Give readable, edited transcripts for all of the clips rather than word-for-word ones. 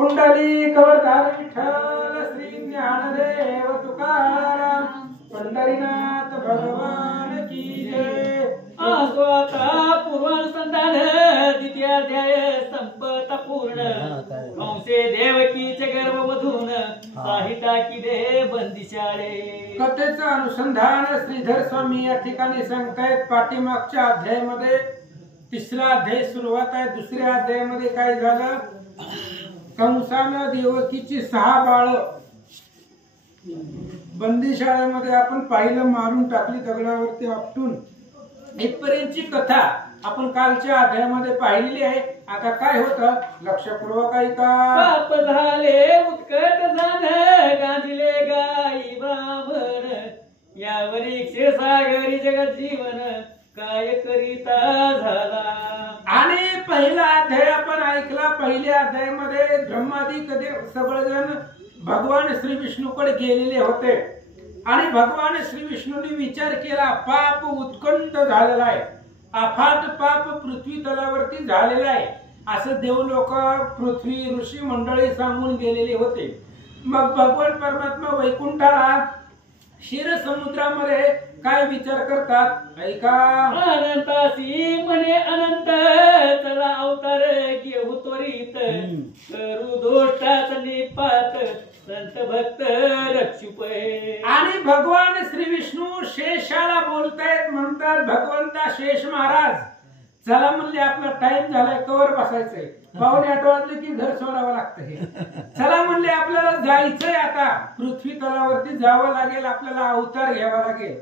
पुंडलिक वरदार विठ्ठल श्री ज्ञानदेव तुकाराम पंढरीनाथ भगवान की जय। स्वता पूर्वानुसंधान द्वितीयाध्याय संपत पूर्ण कंसे देवकीचे गर्भवधून साहिता की दे बंदिशाळे। कथेचं अनुसंधान श्रीधर स्वामी या ठिकाणी सांगतायत। पाठीमागच्या अध्यायामध्ये तिसरा अध्याय सुरुवात आहे। दुसऱ्या अध्यायामध्ये काय झालं, कंसानं देवकीची 6 बाळ बंदिशाळेमध्ये आपण पाहिलं, मारून टाकली दगडावरती आपटून। इथपर्यंतची कथा आपण कालच्या अध्यायामध्ये पाहिलेली आहे। आता काय होतं लक्षपूर्वक ऐका। पाप झाले उत्कट झालं गांजिले गाई ब्राह्मण यावरी क्षीरसागरी जगत जीवन काय करीता झाला। आणि पहिला अध्याय आपण ऐकला। पहिल्या अध्यायामध्ये ब्रह्मादिक देव सगळेजण भगवान श्री विष्णूकडे गेलेले होते आणि भगवान श्री विष्णूंनी विचार केला, पाप उत्कंठ झालेला आहे, अफाट पाप पृथ्वी तलावरती झालेला आहे असं देवलोक पृथ्वी ऋषी मंडळी सांगून गेलेले होते। मग भगवान परमात्मा वैकुंठाला क्षीर समुद्रामध्ये काय विचार करतात ऐका। अनंतासी म्हणे अनंत चला अवतार घेऊ त्वरित करू दोषात निपात संत भक्त रक्षुपय। आणि भगवान श्री विष्णू शेषाला बोलतायत, म्हणतात भगवंता शेष महाराज चला म्हणले आपला टाइम झालाय, कवर बसायचंय, 7:45 वाजले की घर सोडावं लागतं हे। चला म्हणले आपल्याला जायचंय, आता पृथ्वी तलावरती जावं लागेल, आपल्याला अवतार घ्यावा लागेल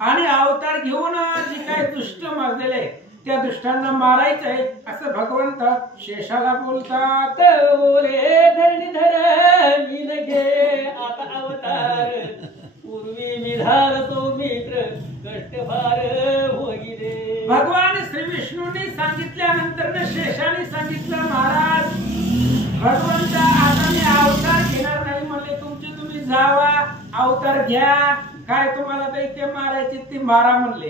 आणि अवतार घेऊन जे काय दुष्ट मारलेले त्या दुष्टांना मारायचंय असं भगवंत शेषाला बोलतात। बोले धरणीधर मी घे आता अवतार पूर्वी मी तो मित्र कष्टभार होईले। भगवान श्री विष्णूंनी सांगितल्यानंतर शेषाने सांगितलं, महाराज भगवंता आता मी अवतार घेणार नाही म्हणले, तुमचे तुम्ही जावा अवतार घ्या, काय तुम्हाला दैत्य मारायचे ते मारा म्हणले।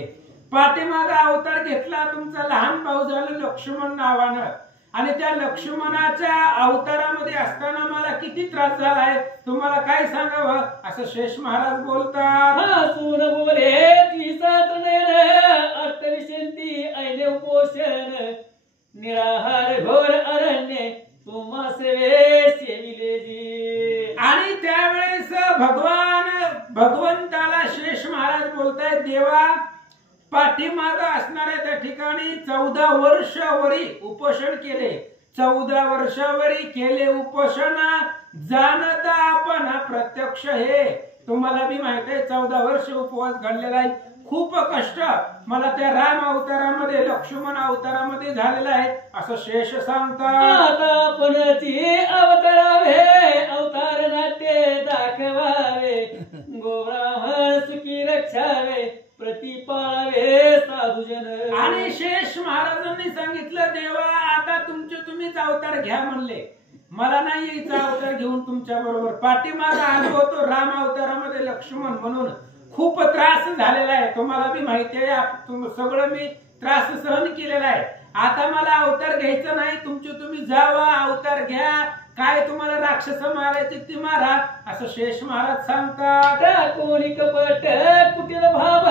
पाठीमागे अवतार घेतला तुमचा लहान भाऊ झालं लक्ष्मण नावानं आणि त्या लक्ष्मणाच्या अवतारामध्ये असताना मला किती त्रास झालाय तुम्हाला काय सांगावं असं शेष महाराज बोलतात। हसून बोले द्विसात नयन अष्टविशंती ऐने उपोषण निराहार घोर अरण्य तुम्हा सेवे सेविले जी। आणि त्यावेळेस भगवंताला शेष महाराज बोलतायत, देवा पाठीमाग असणाऱ्या त्या ठिकाणी 14 वर्षावरी उपोषण केले, 14 वर्षावरी केले उपोषण, जाणता आपण प्रत्यक्ष हे तुम्हाला बी माहित आहे 14 वर्ष उपवास घडलेला आहे, खूप कष्ट मला त्या राम अवतारामध्ये लक्ष्मण अवतारामध्ये झालेला आहे असं शेष सांगतात। आपणची अवतारावे अवतार नाट्य दाखवावे गोब्राह्मण सुखी रक्षावे प्रतिपावे साधुजन। आणि शेष महाराजांनी सांगितलं, देवा आता तुमचे तुम्हीच अवतार घ्या म्हणले, मला नाही यायचा अवतार घेऊन तुमच्या बरोबर। पाठीमाग आलो होतो राम अवतारामध्ये लक्ष्मण म्हणून, खूप त्रास झालेला आहे तुम्हाला बी माहिती आहे, सगळं मी त्रास सहन केलेला आहे, आता मला अवतार घ्यायचा नाही, तुमचे तुम्ही जावा अवतार घ्या, काय तुम्हाला राक्षस मारायचे ते मारा असं शेष महाराज सांगतात। कोणी कपट कुटील भाव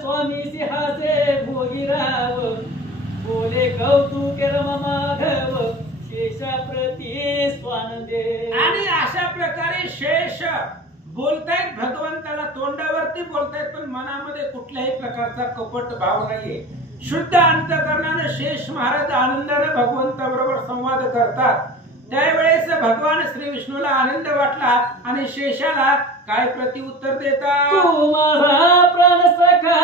स्वामी सिंहाचे भोगीराव बोले कौतुक रमा माधव शेषा प्रती स्वानंदे। आणि अशा प्रकारे शेष बोलतायत भगवंताला, तोंडावरती बोलतायत पण मनामध्ये कुठल्याही प्रकारचा कपट भाव नाहीये, शुद्ध अंतःकरणाने शेष महाराज आनंदाने भगवंताबरोबर संवाद करतात। त्यावेळेस भगवान श्री विष्णूला आनंद वाटला आणि शेषाला काय प्रत्युत्तर देतात, तू माझा प्राण सखा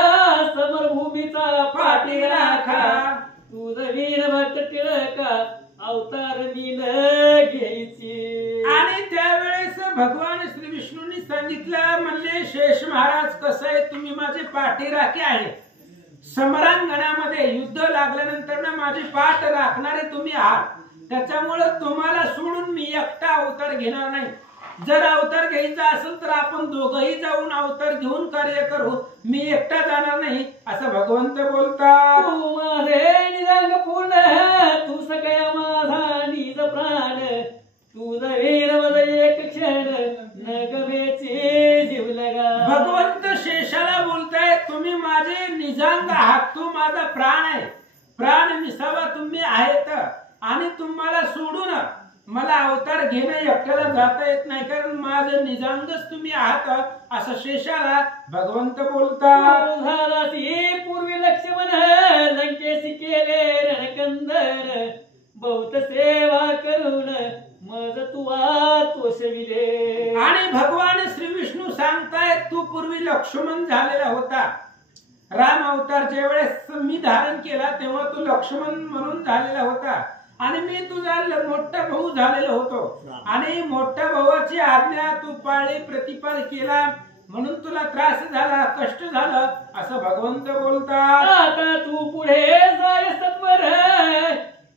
समरभूमीचा पाठी राखा तुझ वीर भक्त टिळका अवतार मी घ्यायची। आणि त्यावेळेस भगवान श्री विष्णूंनी सांगितलं, म्हणले शेष महाराज कसं आहे तुम्ही माझे पाठीराखे आहे, समरांगणामध्ये युद्ध लागल्यानंतर ना माझी पाठ राखणारे तुम्ही आहात, त्याच्यामुळे तुम्हाला सोडून मी एकटा अवतार घेणार नाही, जर अवतार घ्यायचा असेल तर आपण दोघंही जाऊन अवतार घेऊन कार्य करू, मी एकटा जाणार नाही असं भगवंत बोलतात। तू माझे निरंग पूर्ण तू सगळ्या माझा निज प्राण तुझा वीर मज एक क्षण न गमेची जीव लगा. भगवंत शेषाला बोलताय, तुम्ही माझे निजांग आहात, तू माझा प्राण आहे, प्राण मिसावा तुम्ही आहेत आणि तुम्हाला सोडून मला अवतार घेणं एकट्याला जाता येत नाही, कारण माझं निजांगच तुम्ही आहात असं शेषाला भगवंत बोलतात. झाला ती पूर्वी लक्ष्मण लंकेशी केले रणकंदर, बहुत सेवा करून मज तुवा तोषविले. आणि भगवान श्री विष्णू सांगतायत, तू पूर्वी लक्ष्मण झालेला होता, राम अवतार ज्या वेळेस मी धारण केला तेव्हा तू लक्ष्मण म्हणून झालेला होता आणि मी तुझा मोठा भाऊ झालेलो होतो आणि मोठ्या भावाची आज्ञा तू पाळली, प्रतिपाल केला, म्हणून तुला त्रास झाला, कष्ट झालं असं भगवंत बोलतात. आता तू पुढे जाय सत्वर,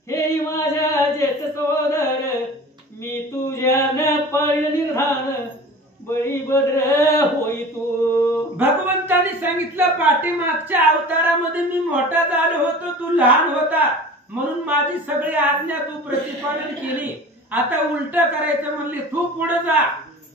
हे माझ्या ज्येष्ठ सहोदर, मी तुझ्या पाळील निर्धान, बळीभद्र होई तू. भगवंताने सांगितलं, पाठीमागच्या अवतारामध्ये मी मोठा झालो होतो, तू लहान होता, म्हणून माझी सगळी आज्ञा तू प्रतिपालन केली. आता उलट करायचं म्हणले, तू पुढे जा,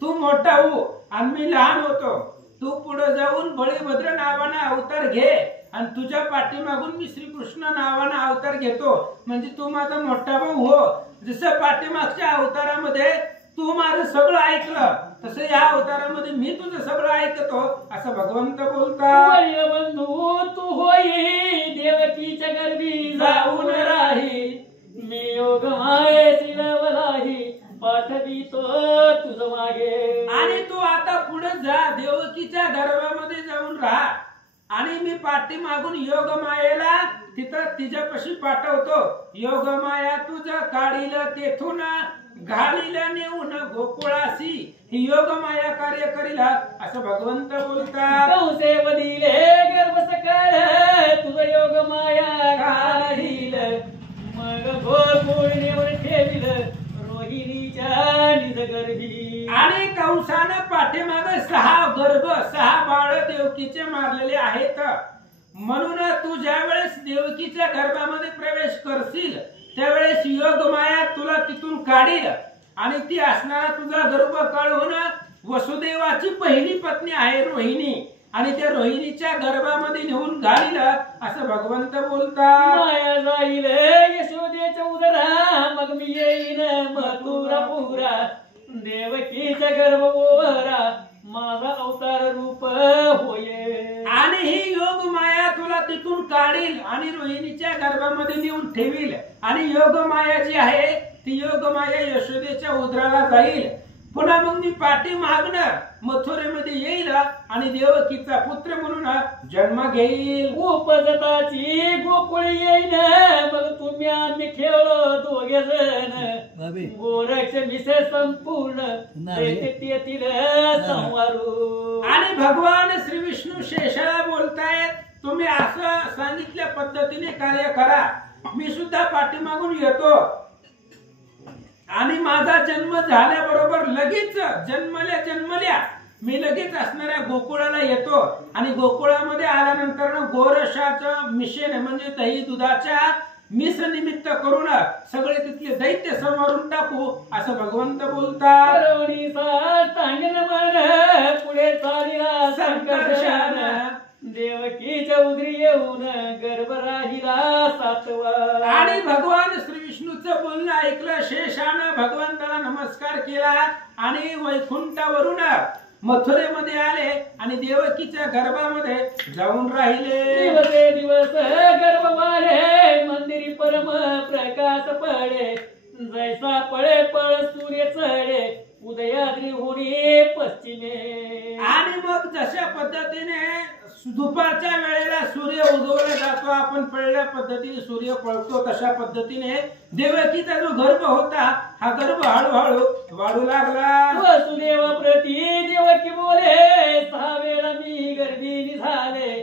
तू मोठा हो आणि मी लहान होतो, तू पुढे जाऊन बळीभद्र नावाने अवतार घे आणि तुझ्या पाठीमागून मी श्रीकृष्ण नावाने अवतार घेतो, म्हणजे तू माझा मोठा भाऊ हो. जसं पाठीमागच्या अवतारामध्ये तू माझं सगळं ऐकलं, तसं या अवतारामध्ये मी तुझं सगळं ऐकतो असं भगवंत बोलतात. बंधू तू होई देवकीच्या गर्भी जाऊन राही, मी योग मायेशी लवलाही, पाठवितो तुझ मागे. आणि तू आता पुढे जा, देवकीच्या गर्भामध्ये जाऊन राहा आणि मी पाठीमागून योग मायेला तिथं तिच्यापाशी पाठवतो. योग माया तुझं काढील तेथून घालील नेऊन गोकुळासी, ही योग माया कार्य करील असं भगवंत बोलतात. कौसे वदिले गर्भ सकाळ, तुझ योग माया घालील, मग गोकुळ नेऊन ठेवील रोहिणीच्या निज गर्भी. आणि कंसानं पाठीमाग 6 गर्भ 6 बाळ देवकीचे मारलेले आहेत, म्हणून तू ज्या वेळेस देवकीच्या गर्भामध्ये प्रवेश करशील त्यावेळेस योग माया तुला तिथून काढील आणि ती असणारा तुझा गर्भ काढून वसुदेवाची पहिली पत्नी आहे रोहिणी, आणि त्या रोहिणीच्या गर्भामध्ये नेऊन घालील असं भगवंत बोलतात. माया जाईल यशोदेच्या उदरा, मग मी येईन मथुरा पुरा, देवकीच्या गर्भ ओरा, माझा अवतार रूप होये. आणि ही योग माया तुला तिथून काढील आणि रोहिणीच्या गर्भामध्ये नेऊन ठेवील, आणि योग माया जी आहे ती योग माया यशोदेच्या उदराला जाईल. पुन्हा मग मी पाठी मागणार मथुरेमध्ये येईल आणि देवकीचा पुत्र म्हणून जन्म घेईल. उपजताची गोकुळी येईन, मग तुम्ही आम्ही खेळलो दोघे जण, गोरक्ष विषय संपूर्ण तेथील संवारू. आणि भगवान श्री विष्णू शेषाला बोलतायत, तुम्ही असं सांगितल्या पद्धतीने कार्य करा, मी सुद्धा पाठीमागून येतो आणि माझा जन्म झाल्याबरोबर लगेच जन्मल्या मी लगेच असणाऱ्या गोकुळाला येतो आणि गोकुळामध्ये आल्यानंतर गोरक्षाचं मिशन म्हणजे दही दुधाच्या मिस निमित्त करून सगळे तिथले दैत्य संवारून टाकू असं भगवंत बोलतात. पुढे चालिला संकर्षण, देवकीच्या उदरी येऊन गर्भ राहिला 7वा. आणि भगवान श्री विष्णूचं बोलणं ऐकलं, शेषानं भगवंताला नमस्कार केला आणि वैकुंठावरून मथुरेमध्ये आले आणि देवकीच्या गर्भामध्ये जाऊन राहिले. दिवस गर्भ वाढे, मंदिरी परम प्रकाश पडे, जैसा पळे पळ सूर्य चढे, उदयाद्री होणे पश्चिमे. आणि मग जशा पद्धतीने दुपारच्या वेळेला सूर्य उगवला जातो, आपण पळल्या पद्धतीने सूर्य पळतो, तशा पद्धतीने देवकीचा जो गर्भ होता हा गर्भ हळूहळू वाढू लागला. वसुदेव प्रती देवकी बोले, 6 वेळा मी गर्भिणी झाले,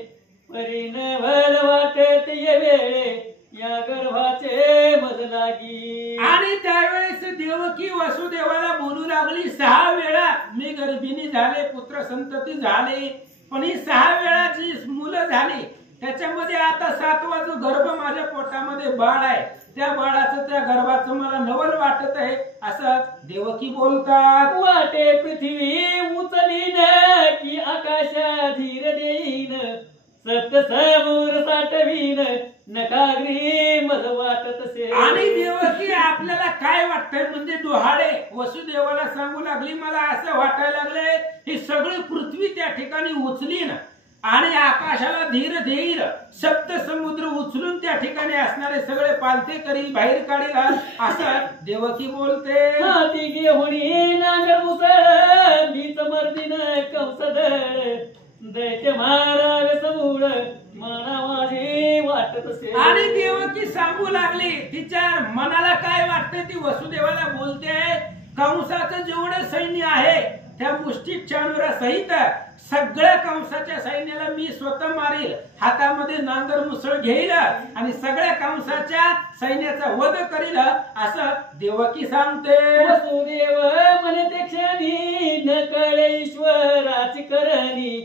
परिणवल वाटत ये वेळे, या गर्भाचे मज लागी. आणि त्यावेळेस देवकी वसुदेवाला बोलू लागली, 6 वेळा मी गर्भिणी झाले, पुत्र संतती झाले, पण ही 6 वेळा जी मुलं झाली त्याच्यामध्ये आता 7वा जो गर्भ माझ्या पोटामध्ये बाळ आहे त्या बाळाचं त्या गर्भाचं मला नवल वाटत आहे असं देवकी बोलतात. वाटे पृथ्वी उचलीन की आकाशा धीर देईन सप्त समोर साठवीन नकाग्री मज वाटतसे. आणि देवकी आपल्याला काय वाटतंय म्हणजे डोहाळे वसुदेवाला सांगू लागली मला असं वाटायला लागलंय ही सगळी पृथ्वी त्या ठिकाणी उचलीन आणि आकाशाला धीर देईल सप्त समुद्र उचलून त्या ठिकाणी असणारे सगळे पालथे करील बाहेर काढील असं देवकी बोलते. हाती घेऊनी नांगर मुसळ मीच मर्दीन कंसदळ दैत्य महाराज समूळ मना माझी वाटतसे. आणि देवकी सांगू लागली तिच्या मनाला काय वाटतं ती वसुदेवाला बोलते कंसाचं जेवढं सैन्य आहे त्या मुष्टिक चाणूरा सहित सगळ्या कंसाच्या सैन्याला मी स्वतः मारील हातामध्ये नांगर मुसळ घेईल आणि सगळ्या कंसाच्या सैन्याचा वध करील असं देवकी सांगते. वसुदेव म्हणते क्षणी न कळे ईश्वराची करणी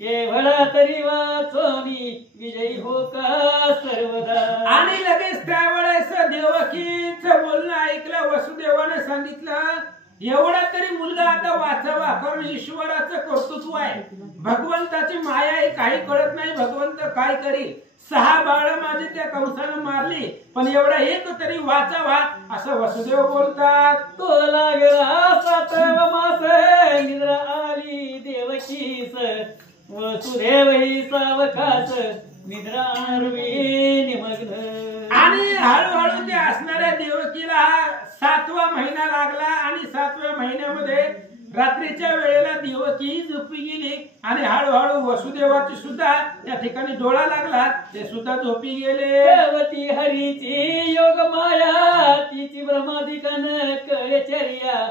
केवळा तरी वाचोनी विजयी हो का सर्वदा. आणि लगेच त्यावेळेस देवकीचं बोलणं ऐकलं वसुदेवानं सांगितलं एवढा तरी मुलगा आता वाचावा कारण ईश्वराचं कर्तृत्व आहे भगवंताची माया आहे काही कळत नाही भगवंत काय करील 6 बाळ माझी त्या कंसानं मारली पण एवढा एक तरी वाचावा असं वसुदेव बोलतात. तो लागला 7वा मास निद्रा आली देवकीस वसुदेव ही सावकाश निद्रा आरवी निमग्न. आणि हळूहळू ते असणाऱ्या देवकीला 7वा महिना लागला आणि 7व्या महिन्यामध्ये रात्रीच्या वेळेला देवकी झोपी गेली आणि हळूहळू वसुदेवाची सुद्धा त्या ठिकाणी डोळा लागला ते सुद्धा झोपी गेले. देवती हरीची योग माया तिची ब्रह्मादिकन कळचर्या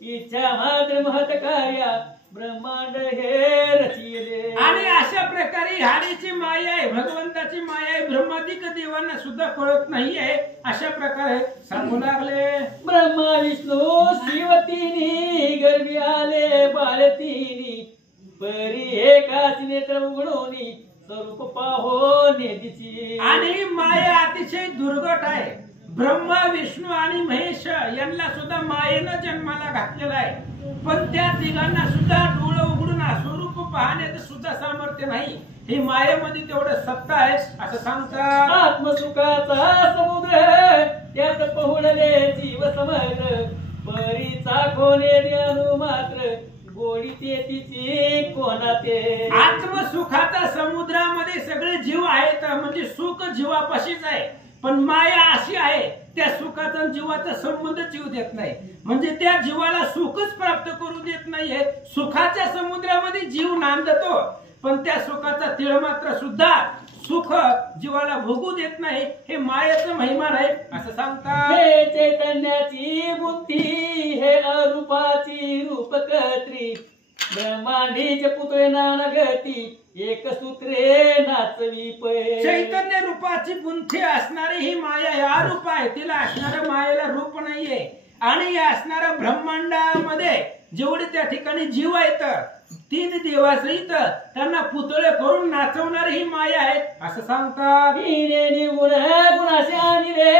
इच्छा मात्र महत कार्या ब्रह्मांड हे रचिले. आणि अशा प्रकारे हरीची माया आहे भगवंताची माया आहे ब्रह्मादिक देवांना सुद्धा कळत नाहीये अशा प्रकारे सांगू लागले. ब्रह्मा विष्णू शिवतीनी गर्भी आले बाळतीनी परी एकाच नेत्र उघडूनी स्वरूप पाहो नेतीची. आणि माया अतिशय दुर्गट आहे ब्रह्मा विष्णू आणि महेश यांना सुद्धा मायेनं जन्माला घातलेला आहे पण त्या तिघांना सुद्धा डोळे उघडून स्वरूप पाहण्याचं सुद्धा सामर्थ्य नाही ही मायेमध्ये तेवढं सत्ता आहे असं सांगतात. आत्मसुखाचा समुद्र त्यात पहुडले जीव समग्र परीचा खोले ज्ञानू मात्र गोडी तेतीची कोणाते. आत्मसुखाचा समुद्रामध्ये सगळे जीव आहेत म्हणजे सुख जीवापाशीच आहे पण माया अशी आहे त्या सुखाचा जीवाचा संबंध जीव देत नाही म्हणजे त्या जीवाला सुखच प्राप्त करू देत नाहीये. सुखाच्या समुद्रामध्ये जीव नांदतो पण त्या सुखाचा तिळ मात्र सुद्धा सुख जीवाला भोगू देत नाही हे मायाचं महिमा आहे असं सांगतात. हे चैतन्याची बुद्धी हे अरूपाची रूपकत्री ब्रह्मांडीचे पुतळे नानगती एक सूत्रे नाचवी पै. चैतन्य रूपाची बुंथी असणारी ही माया या रूप आहे तिला असणाऱ्या मायेला रूप नाहीये आणि या असणाऱ्या ब्रह्मांडामध्ये जेवढे त्या ठिकाणी जीव आहेत 3 देवासहित त्यांना पुतळे करून नाचवणारी ही माया आहे असं सांगतात. हिने निगुण गुणाशी आणि रे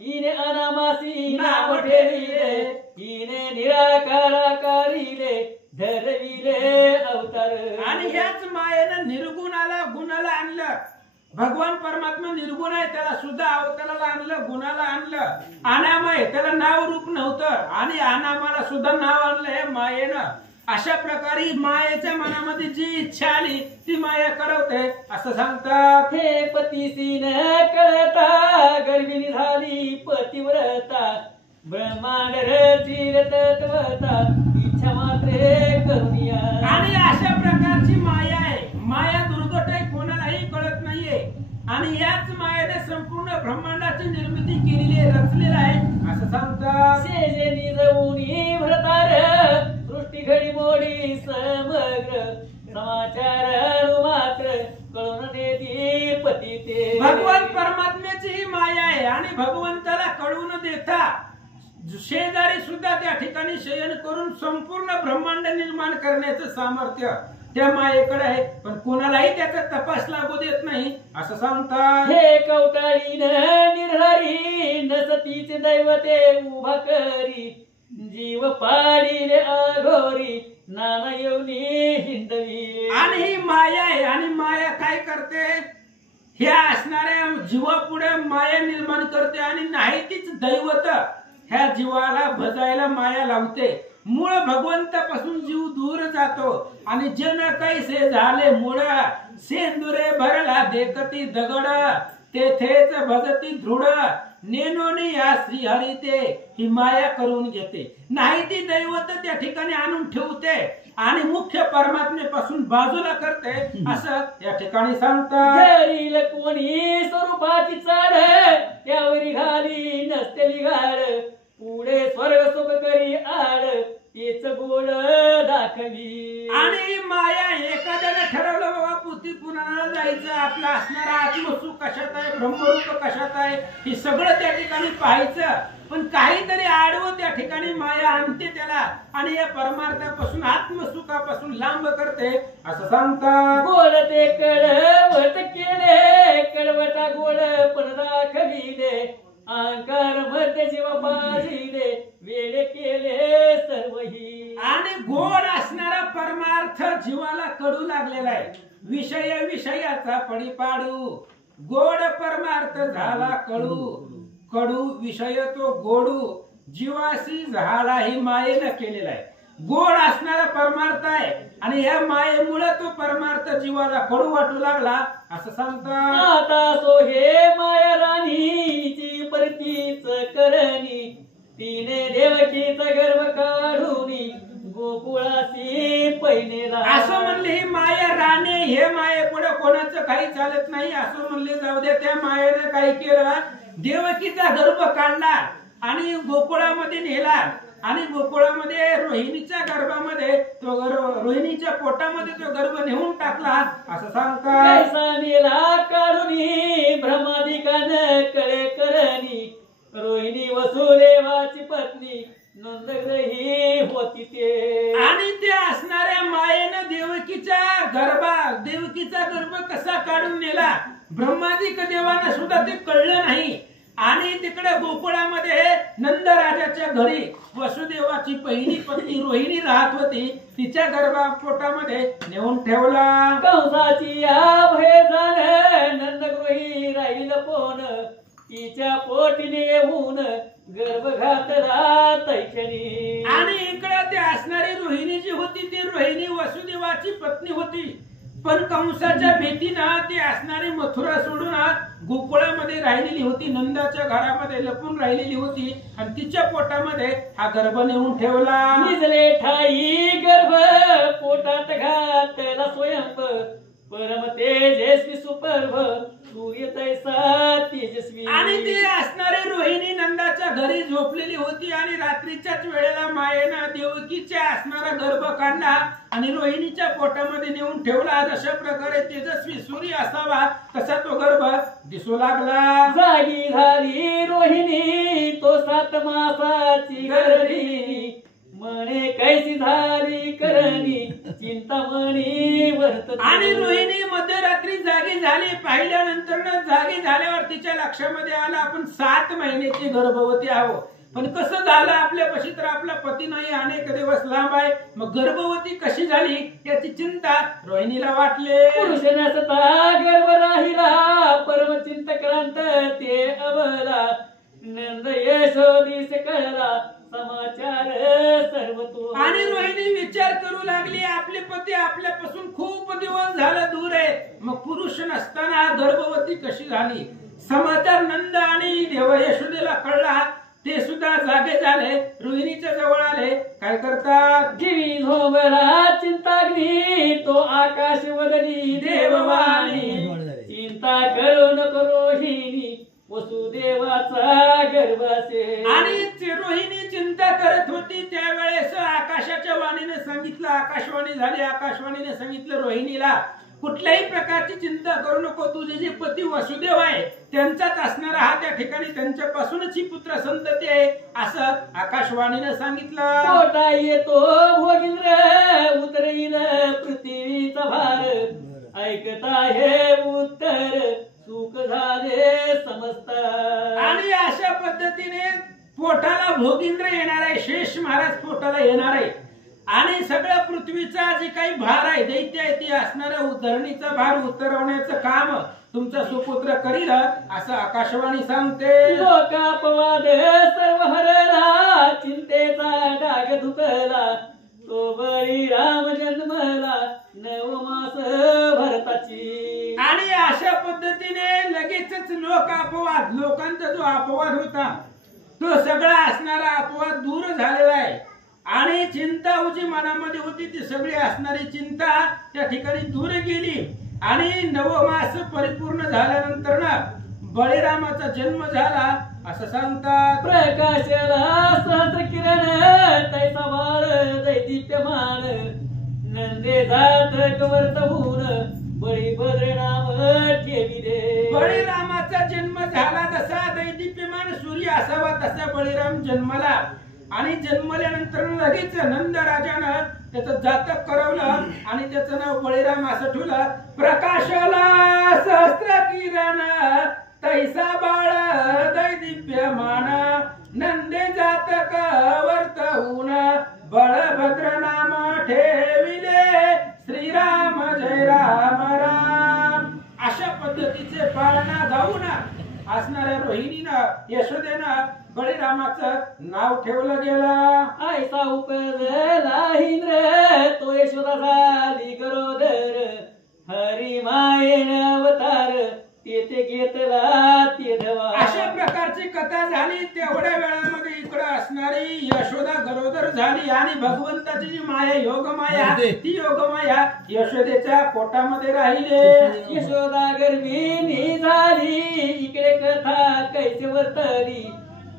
हिने अनामासी नाव ठेविले हिने निराकाराकारिले धरविले अवतार. आणि ह्याच मायेनं निर्गुणाला गुणाला आणलं भगवान परमात्मा निर्गुण आहे त्याला सुद्धा अवताराला आणलं गुणाला आणलं. अनामय त्याला नाव रूप नव्हतं आणि अनामाला सुद्धा नाव आणलं हे मायेनं. अशा प्रकारे मायेच्या मनामध्ये जी इच्छा आली ती माया करवते असं सांगतात. हे पतीसी न कळता गर्भिणी झाली पतिव्रता ब्रह्मांड रचित तत्वता इच्छा मात्रे करुणिया. आणि अशा प्रकारची माया आहे माया दुर्गट आहे कोणालाही कळत नाहीये आणि याच मायेने संपूर्ण ब्रह्मांडाची निर्मिती केलेली आहे रचलेला आहे असं सांगतात. शेजे निजवूनी भरतार सृष्टी घडी मोडी समग्र समाचार मात्र कळून देती पती ते. भगवान परमात्म्याची ही माया आहे आणि भगवंताला कळून देता शेजारी सुद्धा त्या ठिकाणी शयन करून संपूर्ण ब्रह्मांड निर्माण करण्याचं सामर्थ्य त्या मायेकडे आहे, पण कोणालाही त्याचा तपास लागू देत नाही असं सांगतात. हे कवटाळीन निर्हारी न सतीचे दैवते उभा करी जीव पाडी रे अघोरी नाना येऊनी हिंडवी. आणि ही माया आहे, आणि माया काय करते, ह्या असणाऱ्या जीवापुढे माया निर्माण करते आणि नाही तीच दैवत ह्या जीवाला भजायला माया लावते. मूळ भगवंतापासून जीव दूर जातो आणि जन कैसे झाले मूळ सेंदुरे भरला देखती दगड तेथेच भजती दृढ नेनोनी या श्रीहरी ते ही माया करून घेते. नाही ती दैवत त्या ठिकाणी आणून ठेवते आणि मुख्य परमात्मेपासून बाजूला करते असं या ठिकाणी सांगतात. धरील कोणी स्वरूपाची चाड त्यावरी घाली नसतेली घाड पुढे स्वर्ग सुख करी आड तेच गोड दाखवी. आणि माया एखाद्याने ठरवलं बाबा पुती पुराणाला जायचं, आपला असणारा आत्मसुख कशात आहे, ब्रह्मरूप कशात आहे, हे सगळं त्या ठिकाणी पाहायचं, पण काहीतरी आडवं त्या ठिकाणी माया आणते त्याला आणि या परमार्थापासून आत्मसुखापासून लांब करते असं सांगतात. गोड ते कडवट केले कडवटा गोड पण दाखविले अहंकार मध्ये जीव बाजिले वेळे केले सर्वही. आणि गोड असणारा परमार्थ जीवाला कडू लागलेला आहे. विषय विषयाचा पडी पाडू गोड परमार्थ झाला कडू कडू विषय तो गोडू जीवाशी झाला ही मायेनं केलेला आहे. गोड असणारा परमार्थ आहे आणि या मायेमुळे तो परमार्थ जीवाला कडू वाटू लागला असं सांगतात. आता सो हे माया राणीची परतीच करणी तिने देवकीचा गर्भ काढूनी गोकुळासी पहिनेला. असं म्हणले ही माया राणे, हे माये पुढे कोणाचं काही चालत नाही असं म्हणले जाऊ दे. त्या मायेने काय केलं, देवकीचा गर्भ काढला आणि गोकुळामध्ये नेला आणि गोकुळामध्ये रोहिणीच्या गर्भामध्ये तो रोहिणीच्या पोटामध्ये तो गर्भ नेऊन टाकला असं सांगतात. कैसा नेला काढूनी ब्रह्मादिकान कळे करणी रोहिणी वसुदेवाची पत्नी नंदग्रही होती ते. आणि ते असणाऱ्या मायेनं देवकीचा गर्भ कसा काढून नेला ब्रह्मादिक देवांना सुद्धा ते कळलं नाही. आणि तिकडे गोकुळामध्ये नंद राजाच्या घरी वसुदेवाची पहिली पत्नी रोहिणी राहत होती, तिच्या गर्भा पोटामध्ये नेऊन ठेवला. कंसाची या भय झालं नंदगृही राहील पोन तिच्या पोटीने येऊन गर्भ घातला तैक्षणी. आणि इकडे ते असणारी रोहिणी जी होती ती रोहिणी वसुदेवाची पत्नी होती, पण कंसाच्या भीतीनं ती असणारी मथुरा सोडून गोकुळामध्ये राहिलेली होती, नंदाच्या घरामध्ये लपून राहिलेली होती आणि तिच्या पोटामध्ये हा गर्भ नेऊन ठेवला. निजले ठाई गर्भ पोटात घातला स्वयंभ परम तेजस्वी सुपर्भ सूर्य तैसा तेजस्वी. आणि ती असणारी रोहिणी नंदाच्या घरी झोपलेली होती आणि रात्रीच्याच वेळेला मायेनं देवकीच्या असणारा गर्भ काढला आणि रोहिणीच्या पोटामध्ये नेऊन ठेवला. जशा प्रकारे तेजस्वी सूर्य असावा तसा तो गर्भ दिसू लागला. जागी झाली रोहिणी तो 7 मासाची गर्भिणी म्हणे कैसी झाली करणी चिंतामणी वर्त. आणि रोहिणी मध्यरात्री जागी झाली. पाहिल्यानंतर जागी झाल्यावर तिच्या लक्षामध्ये आलं आपण 7 महिन्याची गर्भवती आहोत, पण कसं झालं आपल्यापाशी तर आपला पती नाही, अनेक दिवस लांब आहे, मग गर्भवती कशी झाली याची चिंता रोहिणीला वाटले. पुरुष नसता गर्भ राहिला परम चिंतक्रांत ते अबला नंद यशोदीस कळला समाचार सर्व तो. आणि रोहिणी विचार करू लागली आपले पती आपल्यापासून खूप दिवस झाला दूर आहे, मग पुरुष नसताना गर्भवती कशी झाली. समाचार नंद आणि देव यशोदेला कळला. ते सुद्धा जागे झाले, रोहिणीच्या जवळ आले. काय करतात, जीवी झोंबला चिंताग्नी तो आकाश वदनी देववाणी चिंता करू नको रोहिणी वसुदेवाचा गर्भ असे. आणि रोहिणी चिंता करत होती त्यावेळेस आकाशाच्या वाणीने सांगितलं, आकाशवाणी झाली, आकाशवाणीने सांगितलं रोहिणीला कुठल्याही प्रकारची चिंता करू नको, तुझे जे पती वसुदेव आहे त्यांचाच असणारा हा त्या ठिकाणी त्यांच्यापासूनच ही पुत्र संतती आहे असं आकाशवाणीने सांगितलं. पोटा येतो भोगिंद्र उतरील पृथ्वीचा भार, ऐकता हे उत्तर सुख झाले समजत. आणि अशा पद्धतीने पोटाला भोगिंद्र येणार आहे, शेष महाराज पोटाला येणार आहे आणि सगळ्या पृथ्वीचा जे काही भार आहे दैत्य आहे ती असणाऱ्या उधरणीचा भार उतरवण्याचं काम तुमचा सुपुत्र करील असं आकाशवाणी सांगते. लोकापवाद सर्व हरला, चिंतेचा डाग धुतला, तो बळी राम जन्मला नवमास भरताची. आणि अशा पद्धतीने लगेचच लोकापवाद, लोकांचा जो अपवाद होता तो सगळा असणारा अपवाद दूर झालेला आहे आणि चिंता जी मनामध्ये होती ती सगळी असणारी चिंता त्या ठिकाणी दूर गेली आणि नवमास परिपूर्ण झाल्यानंतर ना बळीरामाचा जन्म झाला असं सांगतात. प्रकाशला सहस्र किरण तैसा बाळ दैदिप्यमान, नंदे जात कवर्त होऊन बळी बद्रनाम ठेविले. बळीरामाचा जन्म झाला तसा दैदिप्यमान सूर्य असावा तसा बळीराम जन्मला आणि जन्मल्यानंतर लगेच नंद राजानं त्याचं जातक करवलं आणि त्याचं नाव बळीराम असं ठेवलं. प्रकाशाला सहस्र किरण तैसा बाळ दैदिप्यमान, नंदे जातक वर्तवून बळभद्र नाम ठेविले, श्रीराम जय राम राम. अशा पद्धतीचे पाळणा गाऊन असणाऱ्या रोहिणीनं यशोदेनं बळीरामाचं नाव ठेवलं गेलं. ऐसा उपजला इंद्र तो यशोदा झाली गरोदर, हरी मायेन अवतार तेथे घेतला ते धवा. अशा प्रकारची कथा झाली. तेवढ्या वेळामध्ये इकडे असणारी यशोदा गरोदर झाली आणि भगवंताची जी माया योगमाया ती योगमाया यशोदेच्या पोटामध्ये राहिली. यशोदा गर्भिणी झाली, इकडे कथा कैसे वर्तली,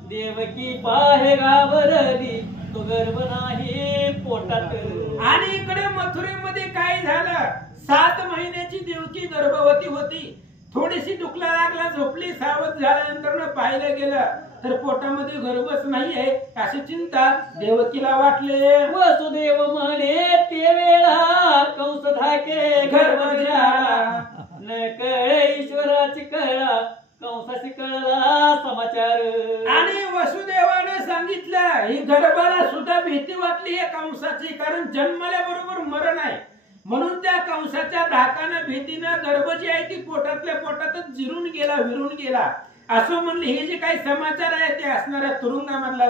देवकी पाहे घाबरली, तो गर्भ नाही पोटात. आणि इकडे मथुरेमध्ये काय झालं, 7 महिन्याची देवकी गर्भवती होती. थोडीशी दुखला लागला, झोपली, सावध झाल्यानंतर पाहिलं गेलं तर पोटामध्ये गर्भच नाहीये अशी चिंता देवकीला वाटले. वसुदेव म्हणे ते वेळा कंस धाके गर्भ झाला, न कळे ईश्वराची कळा, कंसाची कळला समाचार. आणि वसुदेवाने सांगितलं, ही गर्भाला सुद्धा भीती वाटली आहे कंसाची, कारण जन्मल्याबरोबर मरण आहे म्हणून त्या कंसाच्या धाकानं भीतीनं गर्भ जी आहे ती पोटातल्या पोटातच जिरून गेला, विरून गेला असं म्हणले. हे जे काही समाचार आहे ते असणाऱ्या तुरुंगामधला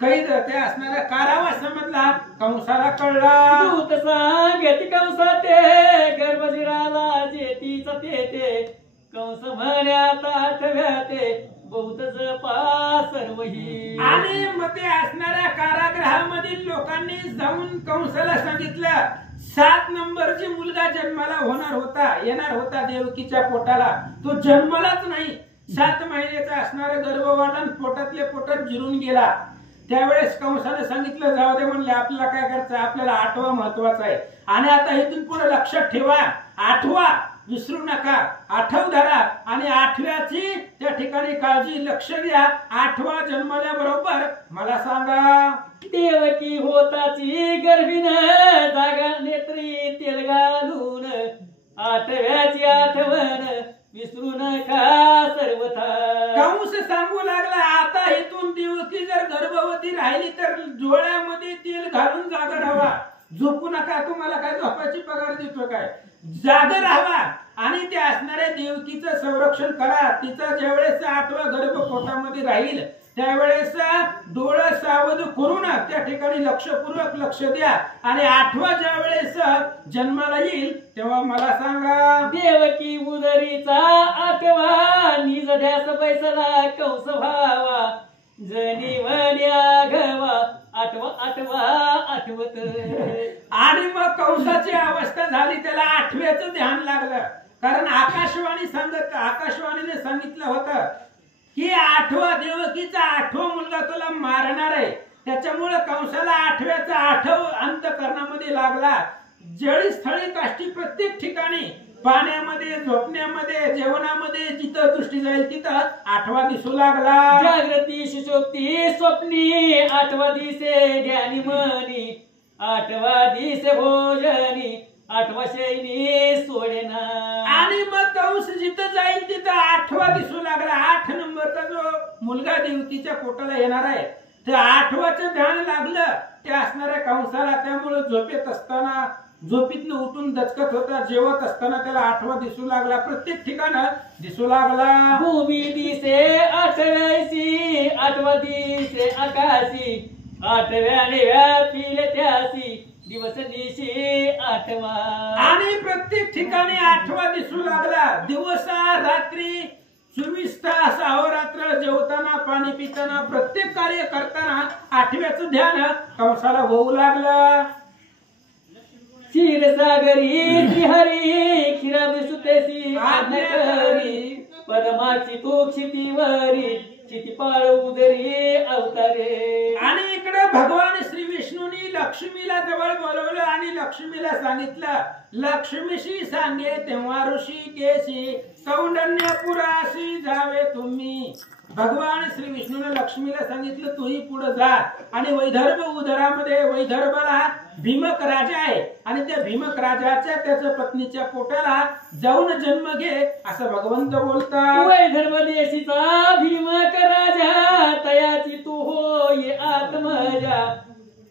कैद, ते असणाऱ्या कारावासामधला कंसाला कळला. दूत सांगती कंसा ते गर्भ जिराला जेतीच ते, कंस म्हण्यात आठव्याते बहुत जपा सर्वही. आणि मग ते असणाऱ्या कारागृहामधील लोकांनी जाऊन कंसाला सांगितलं 7 नंबरची मुलगा जन्माला येणार होता देवकीच्या पोटाला, तो जन्मलाच नाही. 7 महिन्याचा असणारा गर्भवाढन पोटातल्या पोटात जिरून गेला. त्यावेळेस कंसाने सांगितलं जाऊ दे म्हणले, आपल्याला काय करायचं, आपल्याला 8वा महत्वाचा आहे आणि आता इथून पुढे लक्षात ठेवा, 8वा विसरू नका, 8व धरा आणि 8व्याची त्या ठिकाणी काळजी लक्ष द्या. 8वा जन्मल्याबरोबर मला सांगा. देवकी होताची गर्भिण जागा नेत्री तेल घालून, 8व्याची आठवण विसरू नका सर्वथा. कंस सांगू लागला, आता इथून देवकी जर गर्भवती राहिली तर डोळ्यामध्ये तेल घालून जागा राहावा, झोपू नका. तुम्हाला काय झोपायची पगार देतो काय, जागा राहावा आणि त्या असणाऱ्या देवकीचं संरक्षण करा. तिचा ज्यावेळेस 8वा गर्भ पोटामध्ये राहील त्यावेळेस डोळं सावध करून त्या ठिकाणी लक्षपूर्वक लक्ष द्या आणि 8वा ज्या वेळेस जन्माला येईल तेव्हा मला सांगा. देवकी उदरीचा 8वा निज ध्यास बैसला कंस भावा, जनी वन्या घवा 8वा आठवत. आणि मग कंसाची अवस्था झाली, त्याला 8व्याचं ध्यान लागलं, कारण आकाशवाणीने सांगितलं होतं की 8वा देवकीचा 8वा मुलगा तुला मारणार आहे. त्याच्यामुळे कंसाला 8व्याचा 8व अंतकरणामध्ये लागला. जळी स्थळी काष्टी प्रत्येक ठिकाणी पाण्यामध्ये, झोपण्यामध्ये, जेवणामध्ये जिथं दृष्टी जाईल तिथं आठवा दिसू लागला. जागृती सुषुप्ती स्वप्नी आठवा दिसे ध्यानी मनी, आठवा दिसे भोजनी, आठवा शैनी सोडेना. आणि मग कंस जिथं जाईल तिथं आठवा दिसू लागला. 8 नंबरचा जो मुलगा देवकीच्या पोटाला येणार आहे ते 8वाचं ध्यान लागलं त्या असणाऱ्या कंसाला. त्यामुळे झोपेत असताना, झोपीतनं उठून दचकत होता, जेवत असताना त्याला 8वा दिसू लागला. प्रत्येक ठिकाणं दिसू लागला. भूमी दिसे आठव्यासी, आठवा दिसे आकाशी, आठव्याने व्यापिले त्यासी, दिवस दिशी आठवा. आणि प्रत्येक ठिकाणी 8वा दिसू लागला. दिवसा रात्री 24 तास अहोरात्र जेवताना, पाणी पिताना, प्रत्येक कार्य करताना 8व्याचं ध्यान कंसाला होऊ लागलं. क्षीरसागरी श्रीहरी, क्षीरामृतसी आज्ञाकारी, पदमाची तो क्षितीवरी, क्षितिपाळ उदरी अवतारे. आणि इकडे भगवान श्री विष्णूंनी लक्ष्मीला जवळ बोलवलं आणि लक्ष्मीला सांगितलं, लक्ष्मीशी सांगे तेव्हा ऋषिकेशी, कौंडण्यपुराशी जावे तुम्ही. भगवान श्री विष्णूने लक्ष्मीला सांगितलं तूही पुढे जा आणि वैदर्भ उदरामध्ये, वैदर्भाला भीमक राजा आहे आणि त्या भीमक राजाच्या त्याच्या पत्नीच्या पोटाला जाऊन जन्म घे असं भगवंत बोलतात. वैदर्भ देशीचा भीमक राजा, तयाची तू होय आत्मजा,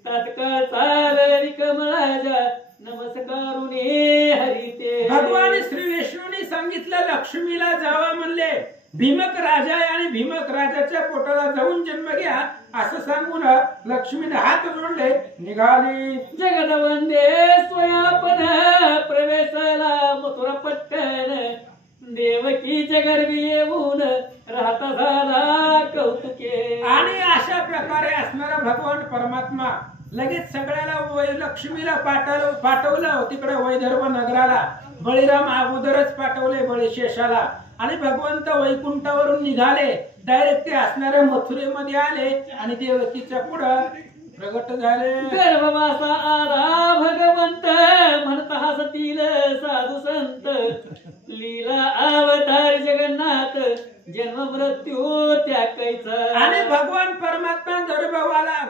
तात्काळ चाल रिकमळाजा, नमस्कारुने हरिते. भगवान श्री विष्णूने सांगितलं लक्ष्मीला जावा म्हणले. भीमक राजा आहे आणि भीमक राजाच्या पोटाला जाऊन जन्म घ्या असं सांगून लक्ष्मीने हात जोडले, निघाली. जगदवंदे स्वयापन प्रवेशाला मथुरा पट्टन, देवकीच्या गर्भी येऊन राहता झाला कौतुके. आणि अशा प्रकारे असणारा भगवान परमात्मा लगेच सगळ्याला लक्ष्मीला पाठवलं तिकडे वैदर्भ नगराला. बळीराम अगोदरच पाठवले बळीशेषाला आणि भगवंत वैकुंठावरून निघाले. डायरेक्ट ते असणाऱ्या मथुरेमध्ये आले आणि देवकीच्या पुढं प्रगट झाले. गर्भवासा आला भगवंत, म्हणता हसतील साधू संत, लीला अवतार जगन्नाथ, जन्म मृत्यू त्याकायचा. आणि भगवान परमात्मा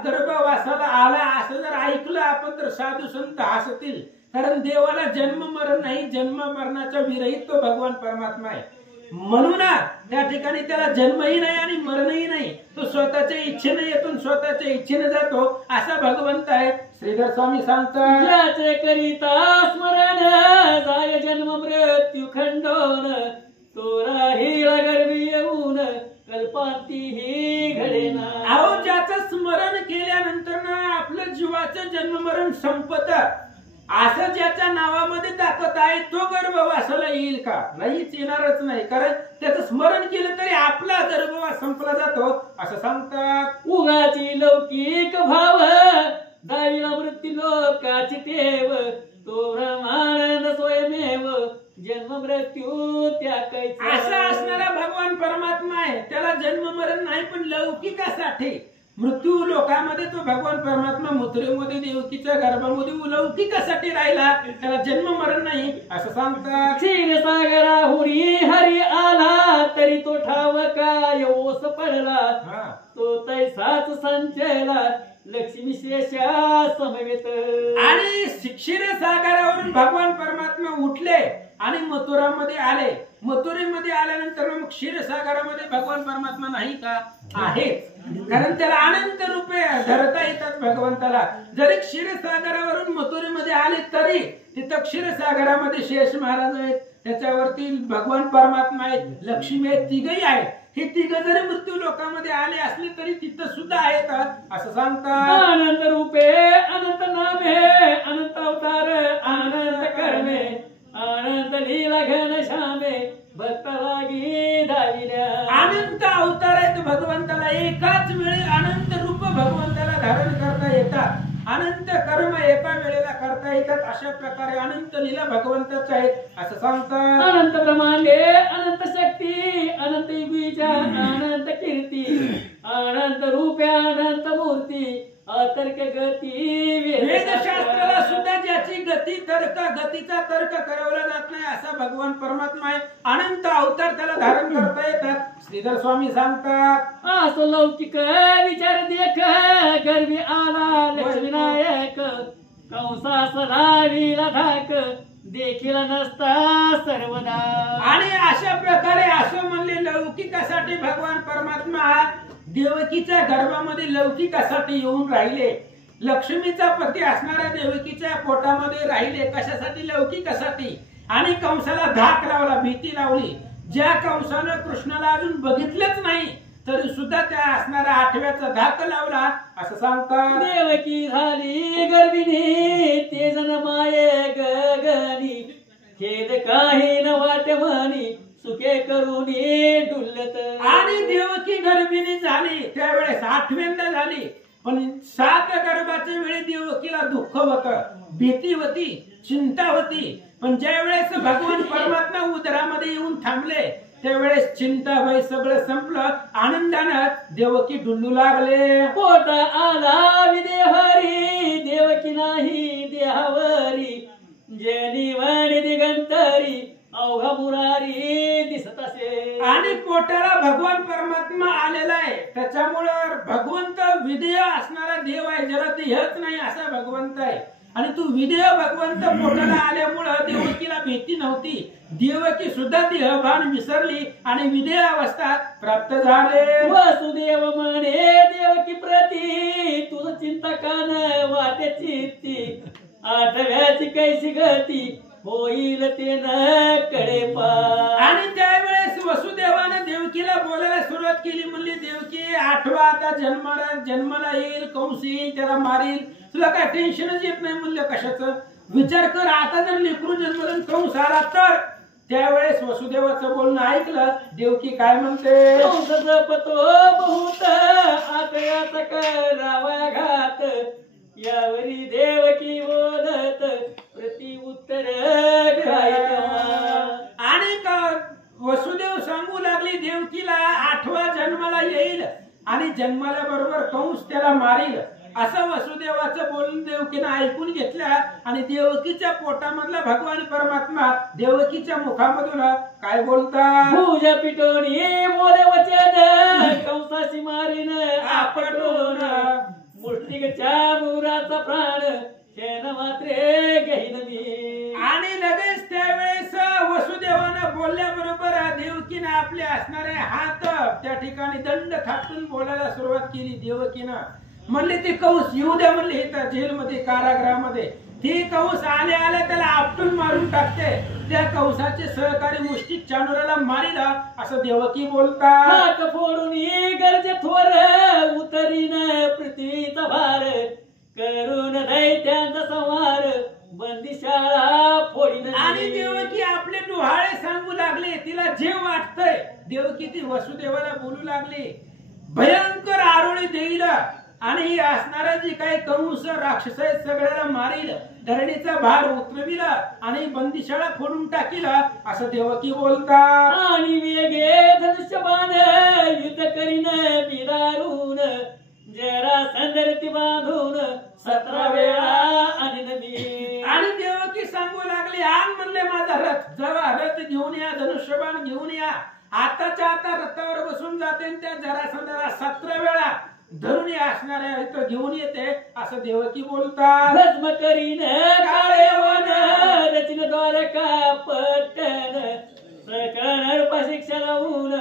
गर्भवासाला आला असं जर ऐकलं आपण तर साधू संत हसतील. कारण देवाला जन्म मरण नाही, जन्म मरणाचा विरहित तो भगवान परमात्मा आहे. म्हणून त्या ठिकाणी त्याला जन्मही नाही आणि मरणही नाही. तो स्वतःच्या इच्छेने येतो, स्वतःच्या इच्छेने जातो असा भगवंत आहे. श्रीधर स्वामी सांगतात, ज्याचे करिता स्मरण जाय जन्म मृत्यू खंडोन, तो राहील गर्भी येऊन कल्पांतीही घडेना. अहो ज्याचं स्मरण केल्यानंतर ना आपलं जीवाचं जन्म मरण संपत असं ज्याच्या नावामध्ये ताकद आहे तो गर्भवासाला येईल का? नाहीच, येणारच नाही. कारण त्याचं स्मरण केलं तरी आपला गर्भवास संपला जातो असं सांगतात. उगाची लौकिक भाव दाविला मृत्यू लोकाची ठेव, तो ब्रह्मानंद स्वयमेव, जन्म मृत्यू त्याकायचा. असा असणारा भगवान परमात्मा आहे. त्याला जन्म मरण नाही पण लौकिकासाठी मृत्यू लोकामध्ये तो भगवान परमात्मा मथुरेमध्ये देवकीच्या गर्भामध्ये लौकिकासाठी राहिला. त्याला जन्म मरण नाही असं सांगतात. क्षीरसागराहुनी हरी आला, तरी तो ठावका ओस पडला, तो तैसाच संचला लक्ष्मी शेषा समवेत. आणि क्षीरसागरावरून भगवान परमात्मा उठले आणि मथुरामध्ये आले. मथुरेमध्ये आल्यानंतर मग क्षीरसागरामध्ये भगवान परमात्मा नाही का? आहेच. कारण त्याला अनंत रूपे धरता येतात भगवंताला. जरी क्षीरसागरावरून मथुरेमध्ये आले तरी तिथं क्षीरसागरामध्ये शेष महाराज आहेत, त्याच्यावरती भगवान परमात्मा आहेत, लक्ष्मी आहेत, तिघही आहेत. हे तिघ जरी मृत्यू लोकांमध्ये आले असले तरी तिथं सुद्धा आहेत असं सांगतात. अनंत रूपे अनंत नामे, अनंत अवतार अनंत कर्मे, अनंत लीला घन श्यामे, भक्त लागी धाविल्या. अनंत अवतार आहेत भगवंताला. एकाच वेळी अनंत रूप भगवंताला धारण करता येतात. अनंत कर्म एका वेळेला करता येतात. अशा प्रकारे अनंत लीला भगवंताच्या आहेत असं सांगतात. अनंत ब्रह्मांडे अनंत शक्ती अनंत युगीच्या अनंत कीर्ती अनंत रूपे अनंत मूर्ती अतर्क गती वेदशास्त्राला सुद्धा ज्याची गतीचा तर्क करवला जात नाही असा भगवान परमात्मा आहे. अनंत अवतार त्याला धारण करता येतात. श्रीधर स्वामी सांगतात असो लौकिक विचार देख गर्वी आला लक्ष्मीनायक कंसा सदावीला धाक देखील नसता सर्वदा. आणि अशा प्रकारे असं म्हणले लौकिकासाठी भगवान परमात्मा देवकीच्या गर्भामध्ये लौकिकासाठी येऊन राहिले. लक्ष्मीचा पती असणाऱ्या देवकीच्या पोटामध्ये राहिले कशासाठी? लौकिकासाठी. आणि कंसाला धाक लावला, भीती लावली. ज्या कंसानं कृष्णाला अजून बघितलंच नाही तरी सुद्धा त्या असणाऱ्या 8व्याचा धाक लावला असं सांगतात. देवकी झाली गर्भिणी ते जन माये गगनी खेद काही न वाटे म्हणी सुखे करुणी डुलत. आणि देवकी गर्भिणी झाली त्यावेळेस 8व्यांदा झाली. पण 7 गर्भाच्या वेळी देवकीला दुःख होतं, भीती होती, चिंता होती. पण ज्या वेळेस भगवान परमात्मा उदरामध्ये येऊन थांबले त्यावेळेस चिंता भय सगळं संपलं. आनंदानं देवकी डुल्लू लागले. पोट आला विदेहरी देवकी नाही देहावरी जनी वणी दिगंतरी अवघा मुरारी दिसत असे. आणि पोटाला भगवान परमात्मा आलेला आहे त्याच्यामुळं भगवंत विधेय असणारा देव आहे. ज्याला देहच नाही असा भगवंत आहे. आणि तू विधेय भगवंत पोटाला आल्यामुळं देवकीला भीती नव्हती. देवकी सुद्धा देहभान विसरली आणि विधेय अवस्था प्राप्त झाले. वसुदेव म्हणे देवकी प्रती तुझ चिंता कान वाटे चित्ती 8व्याची कैसी गती होईल ते न कडे पा. आणि त्यावेळेस वसुदेवानं देवकीला बोलायला सुरुवात केली. म्हणली देवकी 8वा आता जन्माला येईल, कंस येईल, त्याला मारील, तुला काय टेन्शनच येत नाही. म्हणलं कशाचं? विचार कर, आता जर लेकरू जन्मलं कंस आला तर. त्यावेळेस वसुदेवाचं बोलणं ऐकलं. देवकी काय म्हणते? कंस जपतो बहुत 8व्याचा करावा घात यावरी देवकी बोलत प्रति उत्तर आणि वसुदेव सांगू लागली देवकीला 8वा जन्माला येईल आणि जन्माला बरोबर कंस त्याला मारील असं वसुदेवाचं बोलून देवकीनं ऐकून घेतलं. आणि देवकीच्या पोटामधला भगवान परमात्मा देवकीच्या मुखामधून काय बोलतात? भुज पिटोनी बोले वचन कंसाशी मारीन आपटून मुष्टिकच्या मुराचा प्राण शेण मात्रे घेईन मी. आणि लगेच त्यावेळेस वसुदेवानं बोलल्याबरोबर देवकीनं आपले असणारे हात त्या ठिकाणी दंड थाटून बोलायला सुरुवात केली. देवकीनं म्हणले ते कंस येऊ द्या म्हणले इथं जेलमध्ये कारागृहामध्ये. ते कंस आले त्याला आपटून मारून टाकते. त्या कंसाचे सहकारी मुष्टिक चांडोराला मारिला असं देवकी बोलतात. हात फोडून गरजे थोर उतरीन पृथ्वीचा भार करून दैत्यांचा संहार बंदिशाळा फोडीन. आणि देवकी आपले डोहाळे सांगू लागले. तिला जे वाटतंय देवकी ती वसुदेवाला बोलू लागली. भयंकर आरोळी देईल आणि असणारा जे काही कंस राक्षस आहेत सगळ्याला मारील, धरणीचा भार उतरविला आणि बंदिशाळा फोडून टाकीला असं देवकी बोलतात. आणि वेगे धनुष्यबाण युद्ध करीन बिदारून जरा संदर्ती बांधून 17 वेळा आणि नवी. आणि देवकी सांगू लागली आण म्हणले माझा रथ, जरा रथ घेऊन या, धनुष्यबाण घेऊन या. आताच्या आता रथावर बसून जाते त्या जरासंधाला 17 वेळा धरून असणाऱ्या इथं घेऊन येते असं देवकी बोलतात. भस्म करीन काळे वन रचिन द्वारका पट्टन सकळ पशिक्षा लावून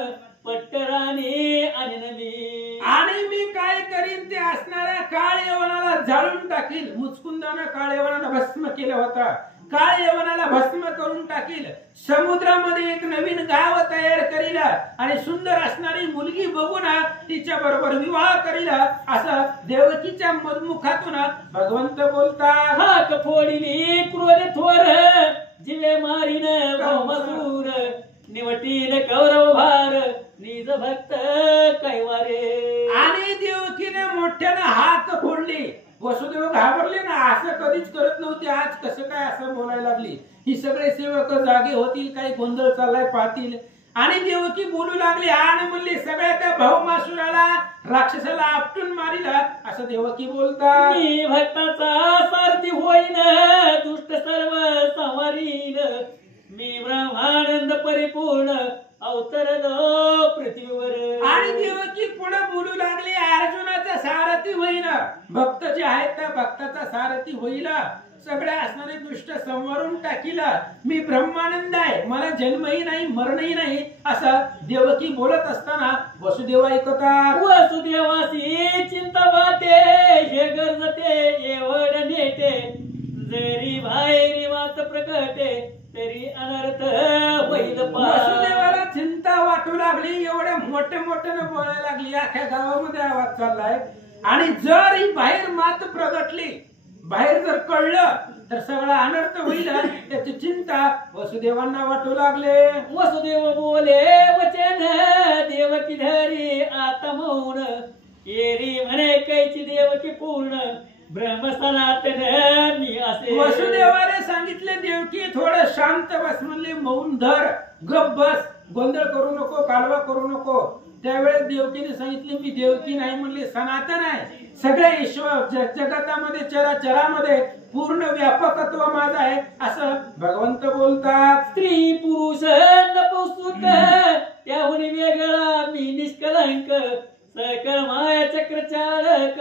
पट्टराणी आणि नवी. आणि मी काय करीन ते असणाऱ्या काळ यवनाला जाळून टाकील. मुचकुंदानं काळ यवनाला भस्म केलं होता. काळ यवनाला भस्म करून टाकील. समुद्रामध्ये एक नवीन गाव तयार करील आणि सुंदर असणारी मुलगी बघून तिच्या बरोबर विवाह करील असं देवकीच्या मधमुखातून भगवंत बोलतात. हाक फोडिली क्रोध थोर जिवे मारीन भौमसूर निवटील कौरव भार निज भक्त कैवारे. आणि देवकीने मोठ्यानं हाक फोडली. वसुदेव घाबरले ना, असं कधीच करत नव्हते, आज कसं काय असं बोलायला लागली. ही सगळे सेवक जागे होतील, काही गोंधळ चाललाय पाहतील. आणि देवकी बोलू लागली आणि म्हणली सगळ्या त्या भौमासुराला राक्षसाला आपटून मारिला असं देवकी बोलतात. मी भक्ताचा सारथी होईन, दुष्ट सर्व संवारीन, मी ब्रह्मानंद परिपूर्ण अवतरलो पृथ्वीवर. आणि देवकी पुढे बोलू लागली अर्जुनाचा सारथी होईन, भक्त जे आहेत त्या भक्ताचा सारथी होईल, सगळ्या असणारे दुष्ट संवारून टाकीला, मी ब्रह्मानंद आहे, मला जन्मही नाही मरणही नाही असं देवकी बोलत असताना वसुदेव ऐकतात. वसुदेवासी चिंता वाटे, हे गरजते एवढ नेटे, जरी बाहेरी वात प्रकटे, तरी अनर्थ होईल. वसुदेवाला चिंता वाटू लागली, एवढ्या मोठ्या मोठ्यानं बोलायला लागली, अख्ख्या गावामध्ये आवाज चाललाय. आणि जर ही बाहेर मात प्रगटली, बाहेर जर कळलं तर सगळा अनर्थ होईल, त्याची चिंता वसुदेवांना वाटू लागले. वसुदेव बोले वचन, देवकी धरी आता मौन, एरी म्हणे कैची देवकी पूर्ण, ब्रह्म सनातन मी असे. वसुदेवाने सांगितले देवकी थोडं शांत बस, म्हणले मौन धर, गप बस, गोंधळ करू नको, कालवा करू नको. त्यावेळेस देवकीने सांगितले मी देवकी नाही म्हणले, सनातन आहे, सगळ्या ईश्वर जगतामध्ये चराचरामध्ये पूर्ण व्यापकत्व माझं आहे असं भगवंत बोलतात. स्त्री पुरुष नपुंसक त्याहून वेगळा मी निष्कलंक, सकळ माया चक्र चालक,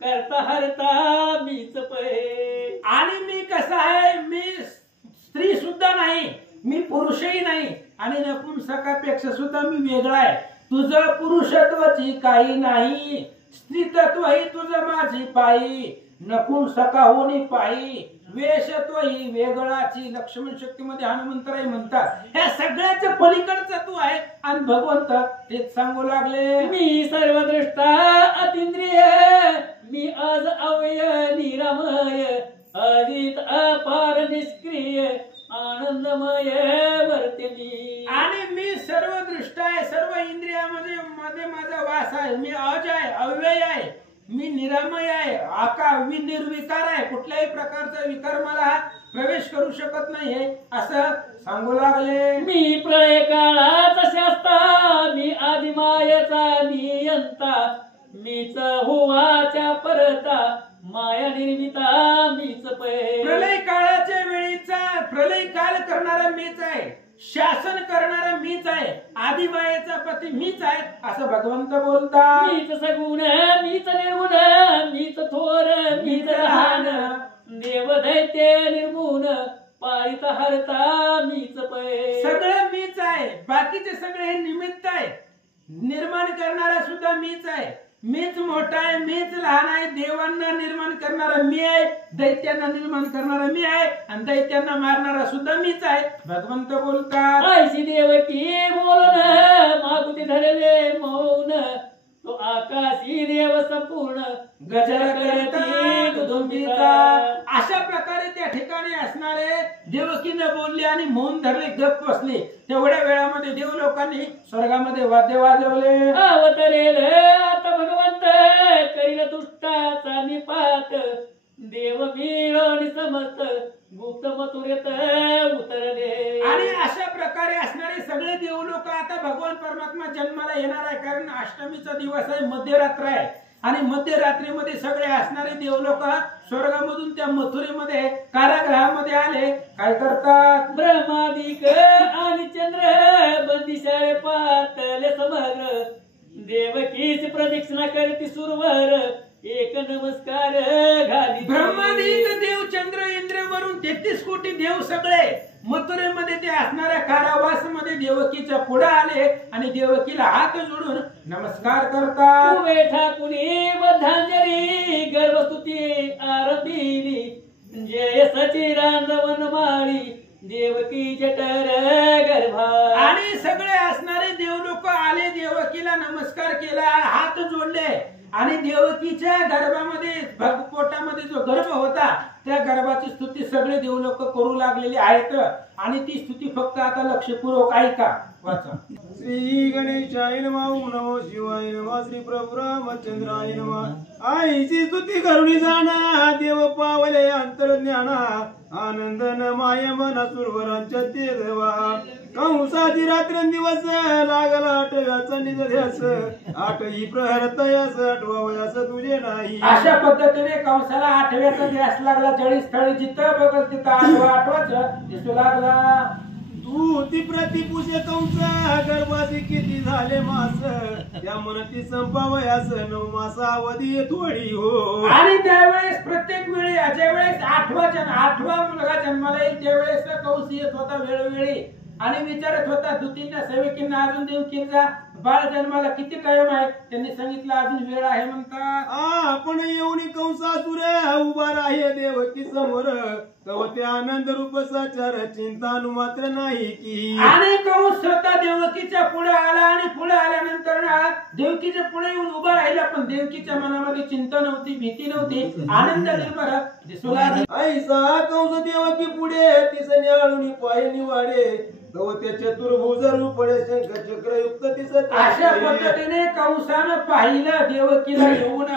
करता हरता मीच पै. आणि मी कसा आहे, मी स्त्री सुद्धा नाही, मी पुरुषही नाही, आणि नपुंसकापेक्षा सुद्धा मी वेगळा आहे. तुझं पुरुषत्वाची काही नाही, स्त्रीतत्वही तुझं माझी पायी, नपुंसका होणी पायी, वेशत्व ही वेगळाची. लक्ष्मण शक्तीमध्ये हनुमंतराय म्हणतात ह्या सगळ्याच्या पलीकडचा तू आहे. आणि भगवंत तेच सांगू लागले, मी सर्वदृष्टा अतिंद्रिय, मी आज अवय निरामय, अजित अपार निष्क्रिय, आनंदमय वर्ते मी. आणि मी सर्व दृष्ट आहे, सर्व इंद्रियामध्ये मध्ये माझा वास आहे, मी अज आहे, अव्यय आहे, मी निरामय आहे, निर्विकार आहे, कुठल्याही प्रकारचा विकार मला प्रवेश करू शकत नाही असं सांगू लागले. मी प्रलय काळाचा शास्ता, मी आदिमायेचा नियंता, मीच होवाच्या परता, माया निर्मिता मीच पै. प्रलय काळाच्या वेळीचा प्रलय काल करणारा मीच आहे, शासन करणारा मीच आहे, आदिमायेचा पती मीच आहे असं भगवंत बोलतात. मीच सगुण, मीच निर्गुण, मीच थोर, मीच लहान, देव दैत्य निर्गुण, पाळीत हरता मीच पै. सगळं मीच आहे, बाकीचे सगळे हे निमित्त आहे, निर्माण करणारा सुद्धा मीच आहे, मीच मोठा आहे, मीच लहान आहे, देवांना निर्माण करणारा मी आहे, दैत्यांना निर्माण करणारा मी आहे, आणि दैत्यांना मारणारा सुद्धा मीच आहे भगवंत बोलतात. ऐशी देवकी बोलून मागुती धरले मौन, तो आकाशी देव संपूर्ण, गजर करती दुदुंबीचा. अशा प्रकारे त्या ठिकाणी असणारे देवकीने बोलले आणि मौन धरले, गप्प बसले. तेवढ्या वेळामध्ये देव लोकांनी स्वर्गामध्ये वाद्य वाजवले. अवतरेल आता भगवंत, करील दुष्टाचा निपात, देव मिळवणी समस्त, गुप्त मथुरेत उतरले. आणि अशा प्रकारे असणारे सगळे देव लोक आता भगवान परमात्मा जन्माला येणार आहे, कारण अष्टमीचा दिवस आहे, मध्यरात्र आहे, आणि मध्यरात्रीमध्ये सगळे असणारे देव लोक स्वर्गामधून त्या मथुरेमध्ये कारागृहामध्ये आले. काय करतात, ब्रह्मादिक आणि चंद्र बंदिशाळे पातले समग्र, देवकीची प्रदक्षिणा करती सुरवर, एक नमस्कार घाली. ब्रह्मादिक देव, चंद्र, इंद्र वरून 33 कोटी देव सगळे मथुरेमध्ये ते असणाऱ्या कारावासमध्ये देवकीच्या पुढे आले आणि देवकीला हात जोडून नमस्कार करतात. उभे ठाकुनी बद्धांजली, गर्भस्तुती आरंभिली, जय सचिरांजवन माळी, देवकी जठर गर्भा. आणि सगळे असणारे देव लोक आले, देवकीला नमस्कार केला, हात जोडले, आणि देवकीच्या गर्भामध्ये पोटामध्ये जो गर्भ होता त्या गर्भाची स्तुती सगळे देव लोक करू लागलेले आहेत. आणि ती स्तुती फक्त आता लक्षपूर्वक ऐका, वाचा. श्री गणेशाय नमः. ओम नमो शिवाय नमः. श्री प्रभु रामचंद्राय नमः. आईची स्तुती करुणी जाणा देव पावले अंतर्ज्ञाना. आनंद न माय मना सुरवरांच्या ते देवा. कंसाची रात्रंदिवस लागला आठव्याचा निजध्यास. आठही प्रहर तयास आठवावयास तुझे नाही. अशा पद्धतीने कंसाला आठव्याचा ध्यास लागला. जळी स्थळी जिथं बघल तिथं आठवाच दिसू लागला. तू ती प्रतिपुषे कंस गर्भासी किती झाले मास. त्या म्हणती संपावयास 9 मासावधी थोडी हो. आणि त्यावेळेस प्रत्येक वेळी ज्या वेळेस आठवा मुलगा जन्माला येईल त्यावेळेस कंस येत होता वेळोवेळी आणि विचारत होता दूतींना सेवकींना अजून देवकींचा बाळ जन्माला किती टाइम आहे. त्यांनी सांगितलं अजून वेळ आहे म्हणतात. आपण येऊन कंसासुर उभा आहे देवकी समोर. तव ते आनंद रूप साचार चिंता मात्र नाही की. आणि कंस स्वतः देवकीच्या पुढे आला आणि पुढे आल्यानंतर देवकीच्या पुढे येऊन उभा राहिला. पण देवकीच्या मनामध्ये चिंता नव्हती, भीती नव्हती, आनंद निर्भर दिसू लागला. ऐसा कंस देवकी पुढे तिसने आळून पाय निवाडे. तव ते चतुर्भुज रूपडे शंख चक्रयुक्त दिसत. अशा पद्धतीने कंसानं पाहिलं देवकीला येऊन.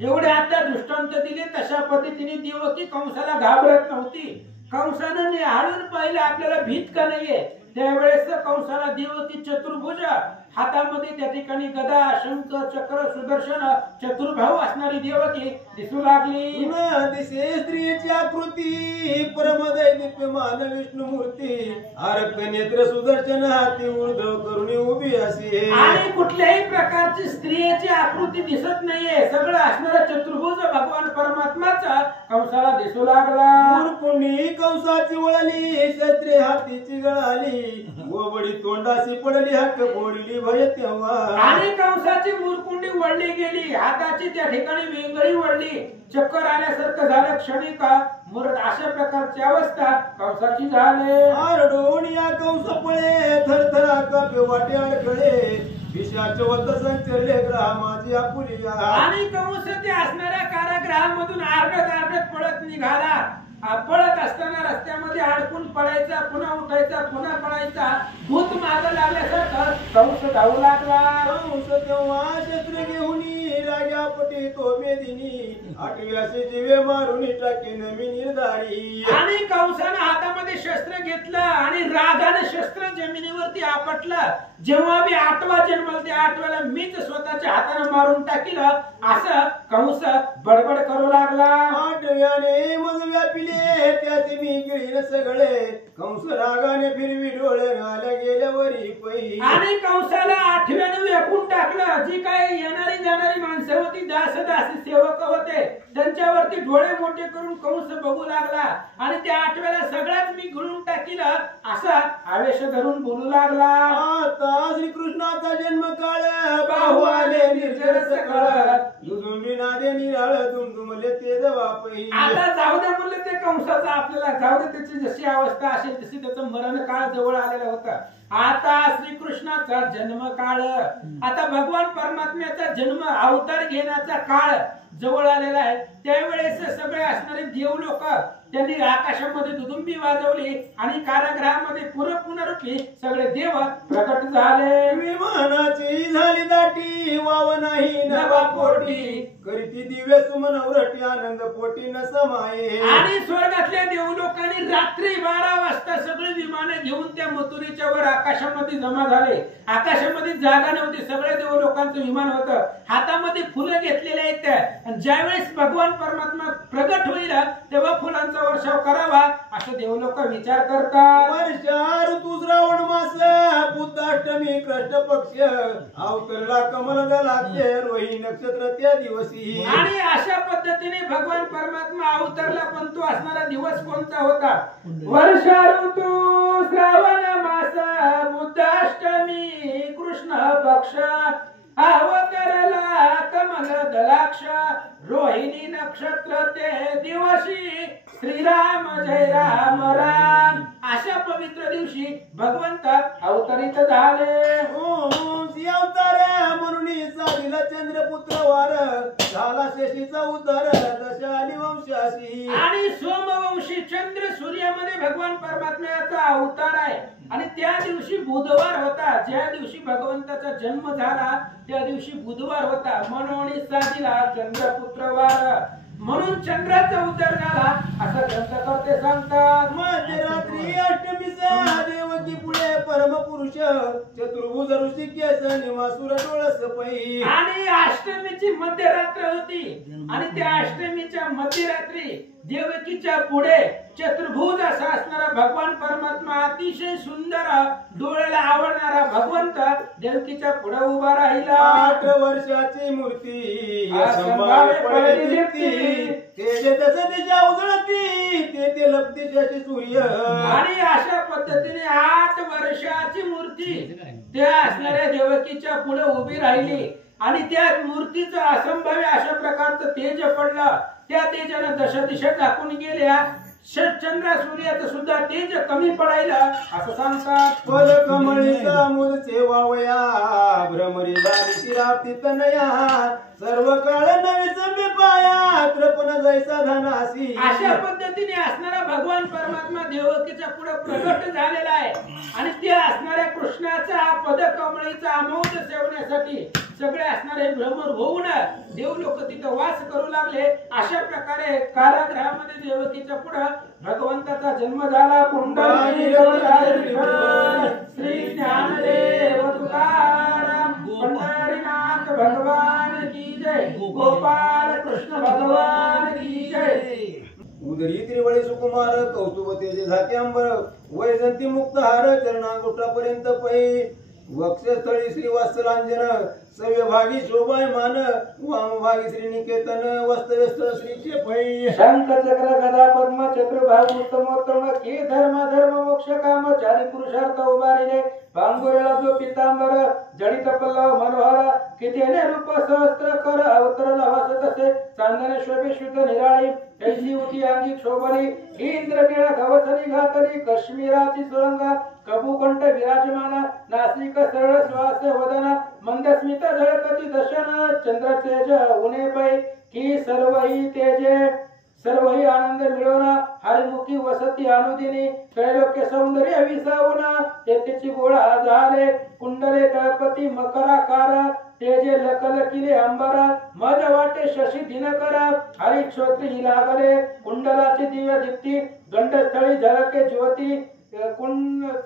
एवढे आता दृष्टांत दिले. तशा पद्धतीने देवकी कंसाला घाबरत नव्हती. कंसानं निहाळून पाहिलं आपल्याला भीत का नाहीये. त्यावेळेस कंसाला देवकी चतुर्भुज हातामध्ये त्या ठिकाणी गदा शंख चक्र सुदर्शन चतुर्भाव असणारी देवकी दिसू लागली. दिसे स्त्रीची आकृती परमदय दिव्यमान विष्णू मूर्ती. आरक्त नेत्र सुदर्शन हाती ऊर्ध्व करून उभी असे. आणि कुठल्याही प्रकारची स्त्रियेची आकृती दिसत नाहीये. सगळं असणारा चतुर्भुज भगवान परमात्माचा कंसाला दिसू लागला. मूर्खुंडी कंसाची वळली शस्त्रे हातीची गळाली. गोबडी तोंडाशी पडली हक्क बोलली भय तेव्हा. आणि कंसाची मूरकुंडी वळली गेली. हाताची त्या ठिकाणी वेंगळी वळली. चक्कर आल्यासारखं झालं. क्षणिक अशा प्रकारची अवस्था कंसाची झाली. आरडून या कंस पळे थरथरा कापे वाटे अडखळे. विषाचे वत संचरले ग्रह माझी आपुली. आणि कंस ते असणाऱ्या कारागृहामधून आरडत पळत निघाला. पळत असताना रस्त्यामध्ये अडकून पडायचा, पुन्हा उठायचा, पुन्हा पडायचा. भूत माग लागल्यासारखं कंस धावू लागला. कंस तेव्हा शस्त्र घेऊन राजापटी तो मेदिनी. आठव्याचे जीवे मारून टाके नवी निर्धारी. आणि कंसानं हातामध्ये शस्त्र घेतलं आणि रागाने शस्त्र जमिनीवरती आपटलं. जेव्हा मी 8वा जन्मला त्या 8व्याला मीच स्वतःच्या हाताने मारून टाकीलं असं कंस बडबड करू लागला. 8व्याने मग व्यापिले त्याचे मी गिळीन सगळे. कंस रागाने फिरवी डोळे आल्या गेल्यावरी पै. आणि कंसाला 8व्याने व्यापून टाकलं. जी काही येणारी जाणारी माणसं होती, दासी सेवक होते, त्यांच्यावरती डोळे मोठे करून कंस बघू लागला. आणि त्या 8व्याला सगळ्यात मी गिळून टाकीलं असा आवेश धरून बोलू लागला. आता श्रीकृष्णाचा जन्म काळ बाहू आले निर्जर सकाळ. दुदुंबी नादे निराळ दुमदुमले ते जवापै. आता जाऊ दे म्हणले ते कंसाचा आपल्याला जाऊ दे. त्याची जशी अवस्था असेल तशी त्याचं मरण काळ जवळ आलेला होता. आता श्रीकृष्णाचा जन्म काळ, आता भगवान परमात्म्याचा जन्म अवतार घेण्याचा काळ जवळ आलेला आहे. त्यावेळेस सगळे असणारे देव लोक त्यांनी आकाशामध्ये दुदुंबी वाजवली आणि कारागृहामध्ये पुनरुपी सगळे देव प्रकट झाले. विमानाची झाली दाटी वाव नाही नवा पोटी. करीती दिव्य सुमन व्रटी आनंद पोटी न समाये. आणि स्वर्गातल्या देव लोकांनी रात्री 12 वाजता सगळे विमानं घेऊन त्या मथुरेच्या वर आकाशामध्ये जमा झाले. आकाशामध्ये जागा नव्हती. सगळे देव लोकांचं विमान होतं. हातामध्ये फुलं घेतलेले आहेत. आणि ज्यावेळेस भगवान परमात्मा प्रगट होईल तेव्हा फुलांचा वर्षाव करावा असं देव लोक विचार करतात. वर्षा ऋतू श्रावण मास बुद्धाष्टमी कृष्ण पक्ष. अवतरला कमल दलाचे रोहिणी नक्षत्र त्या दिवशी. आणि अशा पद्धतीने भगवान परमात्मा अवतरला. पण तो असणारा दिवस कोणता होता? वर्षा ऋतू श्रावण मास बुद्धाष्टमी कृष्ण पक्ष. अवतरला कमल दलाक्ष रोहिणी नक्षत्र ते दिवशी. श्रीराम जय राम राम. अशा पवित्र दिवशी भगवंत अवतरित झाले. अवतार म्हणून साधीला चंद्रपुत्र वार. झाला शेषीचा उद्धार दशाली वंशाशी. आणि सोमवंशी चंद्र सूर्यामध्ये भगवान परमात्म्याचा अवतार आहे आणि त्या दिवशी बुधवार होता. ज्या दिवशी भगवंताचा जन्म झाला त्या दिवशी बुधवार होता. म्हणून साधीला चंद्रपुत्रवार, म्हणून चंद्राचा उदय झाला असं ग्रंथकर्ते सांगतात. मध्यरात्री अष्टमीचा देवकी पुढे परमपुरुष चतुर्भुज ऋषी केस निवासुर डोळस पै. आणि अष्टमीची मध्यरात्र होती आणि त्या अष्टमीच्या मध्यरात्री देवकीच्या पुढे चतुर्भुज असा असणारा भगवान परमात्मा, अतिशय सुंदर डोळ्याला आवडणारा भगवंत देवकीच्या पुढे उभा राहिला. 8 वर्षाची मूर्ती तेज तसं तिच्या उजळती ते लपती जशी सूर्य. आणि अशा पद्धतीने 8 वर्षाची मूर्ती त्या असणाऱ्या देवकीच्या पुढे उभी राहिली आणि त्या मूर्तीचं असंभाव्य अशा प्रकारचं तेज पडलं. त्या तेजानं दशा दिशा झाकून गेल्या. चंद्र सूर्याचं सुद्धा तेज कमी पडायला असं सांगतात. पद कमळीचा मूल सेवावया भ्रमरी झाली शिराप्ती तनया सर्व काळ नवे चंबे पाया त्रपन जैसा धनासी. अशा पद्धतीने असणारा भगवान परमात्मा देवकीच्या पुढे प्रकट झालेला आहे आणि त्या असणाऱ्या कृष्णाचा पद कमळीचा अमोघ सेवण्यासाठी सगळे असणारे भ्रमर होऊन देव लोक तिथं वास करू लागले. अशा प्रकारे कारागृहामध्ये देवकीच्या पुढे भगवंताचा जन्म झाला. श्री ज्ञानदेव तुकाराम पंढरीनाथ भगवान की जय. गोपाल कृष्ण भगवान की जय. उदरी त्रिवळी सुकुमार कौतुक तेजे झाके अंबर वैजंती मुक्तहार चरणांगुष्ठापर्यंत पै. वक्षस्थळी श्री वत्सलांजन सव्यभागी शोभायमान वामभागी श्री निकेतन वस्तव्यस्त श्रीचे पै. शंख चक्र गदा पद्म चतुर्भाग उत्तमोत्तम के धर्म धर्म मोक्ष काम चारी पुरुषार्थ उभारिले. पांगुरेला जो पितांबर जडित पल्लव मनोहर कितीने रूप सहस्त्र कर अवतरल हस तसे चांदने शोभे शुद्ध निराळी ऐशी उठी अंगी शोभली. इंद्र निळा गवसनी घातली काश्मीराची सुरंग कबुकंठ विराजमान नासिक सरळ श्वास वदन मंदस्मित झळकती दर्शन चंद्र तेज उणे पै की सर्वही तेजे सर्वही आनंद मिळवून हरिमुखी वसती अनुदिनी त्रैलोक्य सौंदर्य विसावून तेथेची गोळा झाले कुंडले तळपती मकराकार तेजे लकलकिले अंबर मज वाटे शशी दिनकर हरिक्षोत्री लागले कुंडलाची दिव्य दीप्ती गंडस्थळी झळके ज्योती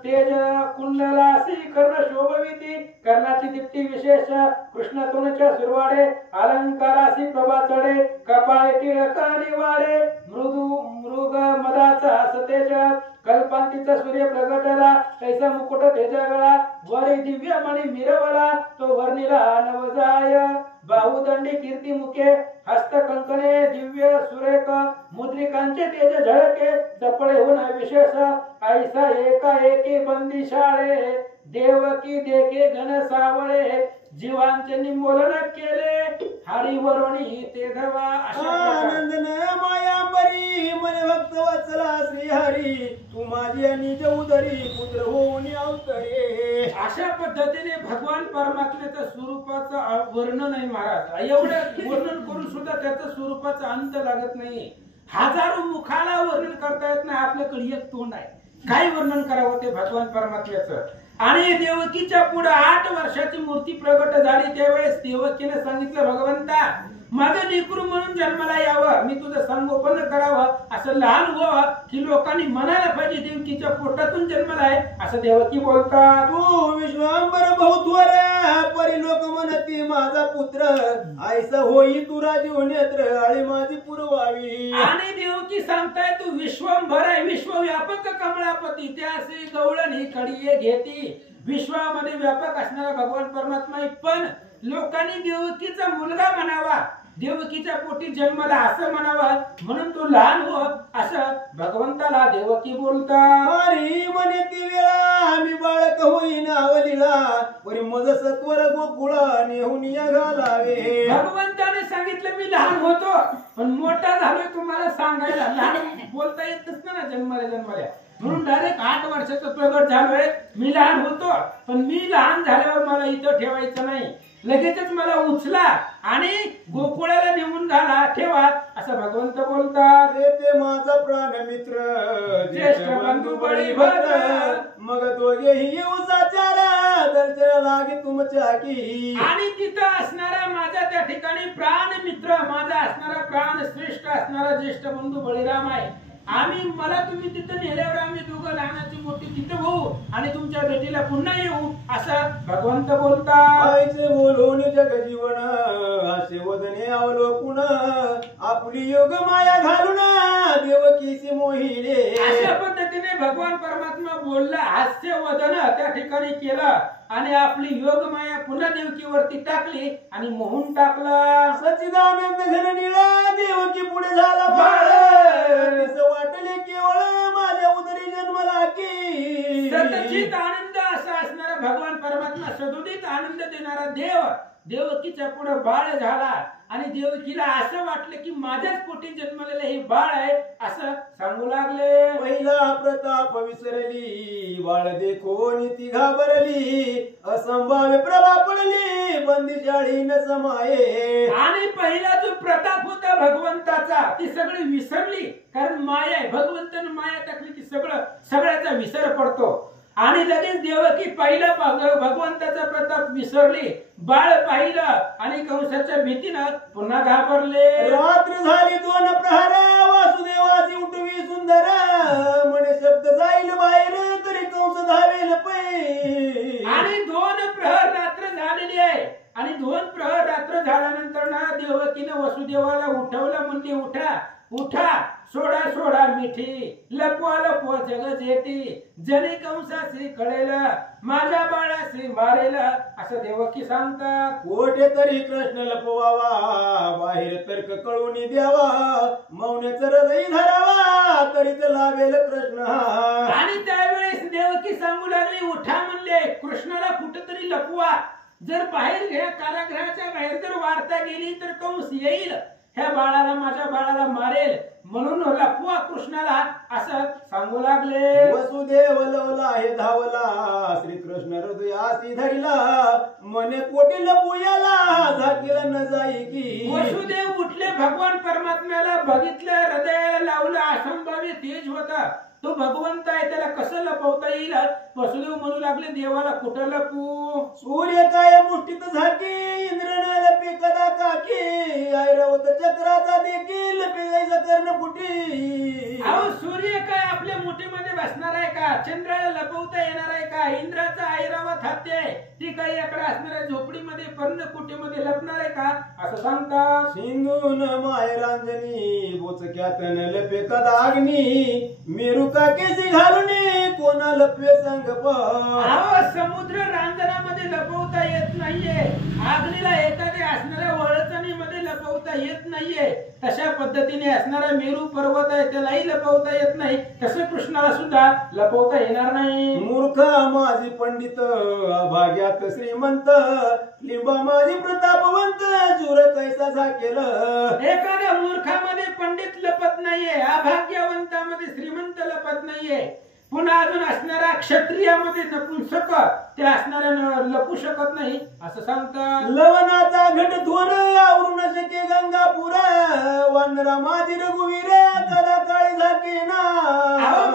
तेज कुंडलासी कर्ण शोभविती कर्णाची दीप्ती विशेष कृष्णतुनच्या सुरवाडे अलंकारासी प्रभा चढे कपाळे टिळक निवाडे मृग मदाचा सतेज कल्पांतीचा सूर्य प्रगटला कैसा मुकुट तेजगळा वरी दिव्य मणी मिरवला तो वर्णिला नवजाय बाहुदंडी कीर्ती मुखे हस्त कंकणे दिव्य सुरेख मुद्रिकांचे तेज झळके जपळे होऊन विशेष ऐसा एका एकी बंदी शाळे देवकी देखे घन सावळे जीवांचे निमोलन केले हरिवरुणी ते धवा. आनंदन मायांबरी मन भक्त वत्सला श्री हरी तू माझी आणि उदरी पुत्र होऊन अवतरे. अशा पद्धतीने भगवान परमात्म्याच्या स्वरूपाचं वर्णन आहे महाराज. एवढं वर्णन करून सुद्धा त्याचं स्वरूपाचा अंत लागत नाही. हजारो मुखाला वर्णन करता येत नाही. आपल्याकडे एक तोंड आहे. काय वर्णन करावं ते भगवान परमात्म्याचं. आणि देवकीच्या पुढे 8 वर्षाची मूर्ती प्रगट झाली त्यावेळेस देवकीने सांगितलं भगवंता माझं लेकरू म्हणून जन्माला यावं मी तुझं संगोपन करावं असं लहान व्हावं की लोकांनी म्हणायला पाहिजे देवकीच्या पोटातून जन्माला आहे असं देवकी बोलतात. तू विश्वांबर बहुत्वर परी लोक म्हणती माझा पुत्र ऐसा होई तुरा जीव नेत्र आळी माझी पुरवावी. आणि देवकी सांगताय तू विश्वंभर आहे विश्वव्यापक कमळापती त्यासे गवळणी कडिये घेती. विश्वामध्ये व्यापक असणारा भगवान परमात्मा पण लोकांनी देवकीचा मुलगा म्हणावा देवकीच्या पोटी जन्माला असं म्हणावा म्हणून तू लहान हो असं भगवंताला देवकी बोलतात. हरी म्हणे ती वेळा मी बाळक होईन आवलीला परी मज सत्वर गोकुळा नेहून घालावे. भगवंताने सांगितलं मी लहान होतो पण मोठा झालोय तुम्हाला सांगायला लहान बोलता येतच ना जन्माला म्हणून डायरेक्ट 8 वर्षाचा प्रगट झालोय. मी लहान होतो पण मी लहान झाल्यावर मला इथं ठेवायचं नाही, लगेचच मला उचला आणि गोकुळाला नेऊन घाला ठेवा असं भगवंत बोलतात. ते माझा प्राण मित्र ज्येष्ठ बंधू बळी भद्र, मग दोघेही येऊ साचारा दर्शन लागे तुमच्या की. आणि तिथं असणारा माझा त्या ठिकाणी प्राण मित्र, माझा असणारा प्राण श्रेष्ठ असणारा ज्येष्ठ बंधू बळीराम आहे. मला तुम्ही तिथं नेल्यावर आम्ही दोघं लहानाची मोठी तिथं होऊ आणि तुमच्या भेटीला पुन्हा येऊ असं भगवंत बोलतात. आईचे बोलून जग जीवन असे वदने अवलोकून आपली योग माया घालून देवकीसी मोहिले. अशा पद्धतीने भगवान परमात्मा बोलला, हास्य वदन त्या ठिकाणी केलं आणि आपली योग माया पुन्हा देवकीवरती टाकली आणि मोहून टाकला. सच्चिदानंद घन निळा देवकी पुढे झाला बाळ, वाटले केवळ माझ्या उदरी जन्मला की. सतचित आनंद असा असणारा भगवान परमात्मा, सदोदित आनंद देणारा देव देवकीच्या पुढे बाळ झाला आणि देवकीला असं वाटलं की माझ्याच पोटी जन्मलेलं हे बाळ आहे असं सांगू लागले. पहिला प्रताप विसरली बाळ देखो नीती घाबरली, असंभाव्य प्रभा पडली बंदिशाळी न समाये. आणि पहिला जो प्रताप होता भगवंताचा ती सगळी विसरली, कारण माया आहे, भगवंतानं माया टाकली की सगळ्याचा विसर पडतो. आणि लगेच देवकी पाहिलं भगवंताचा प्रताप विसरली, बाळ पाहिलं आणि कंसाच्या भीतीनं पुन्हा घाबरले. रात्र झाली 2 प्रहर वासुदेवाची उठवी सुंदर, म्हणे शब्द जाईल बाहेर तरी कंस धावेल पै. आणि 2 प्रहर रात्र झालेली आहे आणि 2 प्रहर रात्र झाल्यानंतर ना देवकीनं वसुदेवाला उठवलं, म्हणजे उठा उठा, सोडा सोडा मिठी, लपवा लपवा जग जेठी, जरी कंसासी कळेल माझ्या बाळासी मारेल असं देवकी सांगतात. कोठे तरी कृष्ण लपवावा बाहेर तर्क कळून द्यावा, मौनेच हृदय धरावा तरीच लावेल कृष्ण. आणि त्यावेळेस देवकी सांगू लागली, उठा म्हणले, कृष्णाला कुठेतरी लपवा, जर बाहेर घ्या कारागृहाच्या बाहेर जर वार्ता गेली तर कंस येईल, ह्या बाळाला माझ्या बाळाला मारेल, म्हणून लपवा कृष्णाला असं सांगू लागले. वसुदेव लवला हे धावला श्रीकृष्ण हृदयासी धरला, मने कोटी लपूयाला झाकीला न जाई की. वसुदेव उठले, भगवान परमात्म्याला बघितलं, हृदयाला लावलं, असंभाव्य तेज होता, तो भगवंत आहे, त्याला कसं लपवता येईल. वसुदेव म्हणू लागले, देवाला कुठं लपू, सूर्य काय मुष्टीत झाकी, इंद्र न लपे कदा काकी, ऐरावत चक्राचा देखील पेगायचा कर्ण फुटी. अहो सूर्य काय आपल्या मुठीमध्ये बसणार आहे का, चंद्राला लपवता येणार आहे का, इंद्राचा ऐरावत हात आहे ती काही अकडे असणाऱ्या झोपडीमध्ये पर्णकुटीमध्ये लपणार आहे का असं सांगतात. सिंधून मायरांजनी बोचक्यात न लपे कदा अग्नी, मेरू काकेसी घालून कोणा लपवे संग. समुद्र रांजणामध्ये लपवता येत नाहीये, आग्नीला एखाद्या असणाऱ्या वळचणीमध्ये लपवता येत नाहीये, तशा पद्धतीने असणारा मेरू पर्वत आहे त्यालाही लपवता येत नाही, तसं कृष्णाला सुद्धा लपवता येणार नाही. मूर्ख माझी पंडित अभाग्यात श्रीमंत, लिंबा माझी प्रतापवंत चूर कैसा झाकेल. एखाद्या मूर्खामध्ये पंडित लपत नाहीये, अभाग्यवंतामध्ये श्रीमंत लपत नाहीये, पुन्हा अजून असणारा क्षत्रियामध्ये नपुंसक ते असणाऱ्या लपू शकत नाही असं सांगतात. लवणाचा घट थोर आवरून शके गंगापूर, वानरा माझी रघुवीर कदा काळी झाके ना.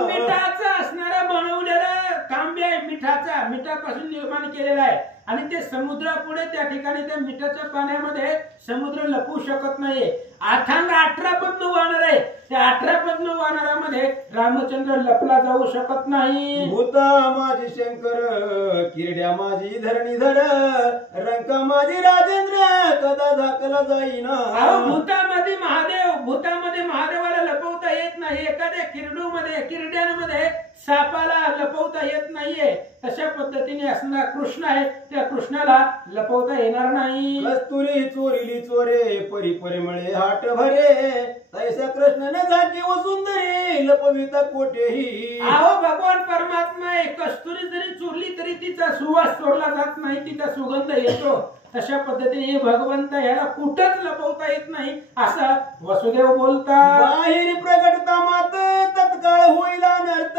मिठाचा असणारा बनवलेला तांब्या आहे, मिठापासून निर्माण केलेला आहे आणि ते समुद्रापुढे त्या ठिकाणी त्या मिठाच्या पाण्यामध्ये समुद्र लपू शकत नाही. अथांग 18 पद्म वानर आहे, त्या 18 पद्म वानरामध्ये रामचंद्र लपला जाऊ शकत नाही. भूता माझी शंकर, किरड्या माझी धरणीधर, रंका माझी राजेंद्र कदा झाकला जाईना. भूतामध्ये महादेवाला लपवता येत नाही, एखाद्या किरड्यांमध्ये सापाला लपवता येत नाहीये, तशा पद्धतीने असणारा कृष्ण आहे, त्या कृष्णाला लपवता येणार नाही. कस्तुरी चोरीली चोरे परी परिमळे हाट भरे, तैसा कृष्ण न झाके व सुंदरी लपविता कोठेही. भगवान परमात्मा आहे, कस्तुरी जरी चोरली तरी तिचा सुवास चोरला जात नाही, तिचा सुगंध येतो, तशा पद्धतीने भगवंत याला कुठंच लपवता येत नाही असं वसुदेव बोलतात. बाहेर प्रगटता मात तत्काळ होईल अनर्थ,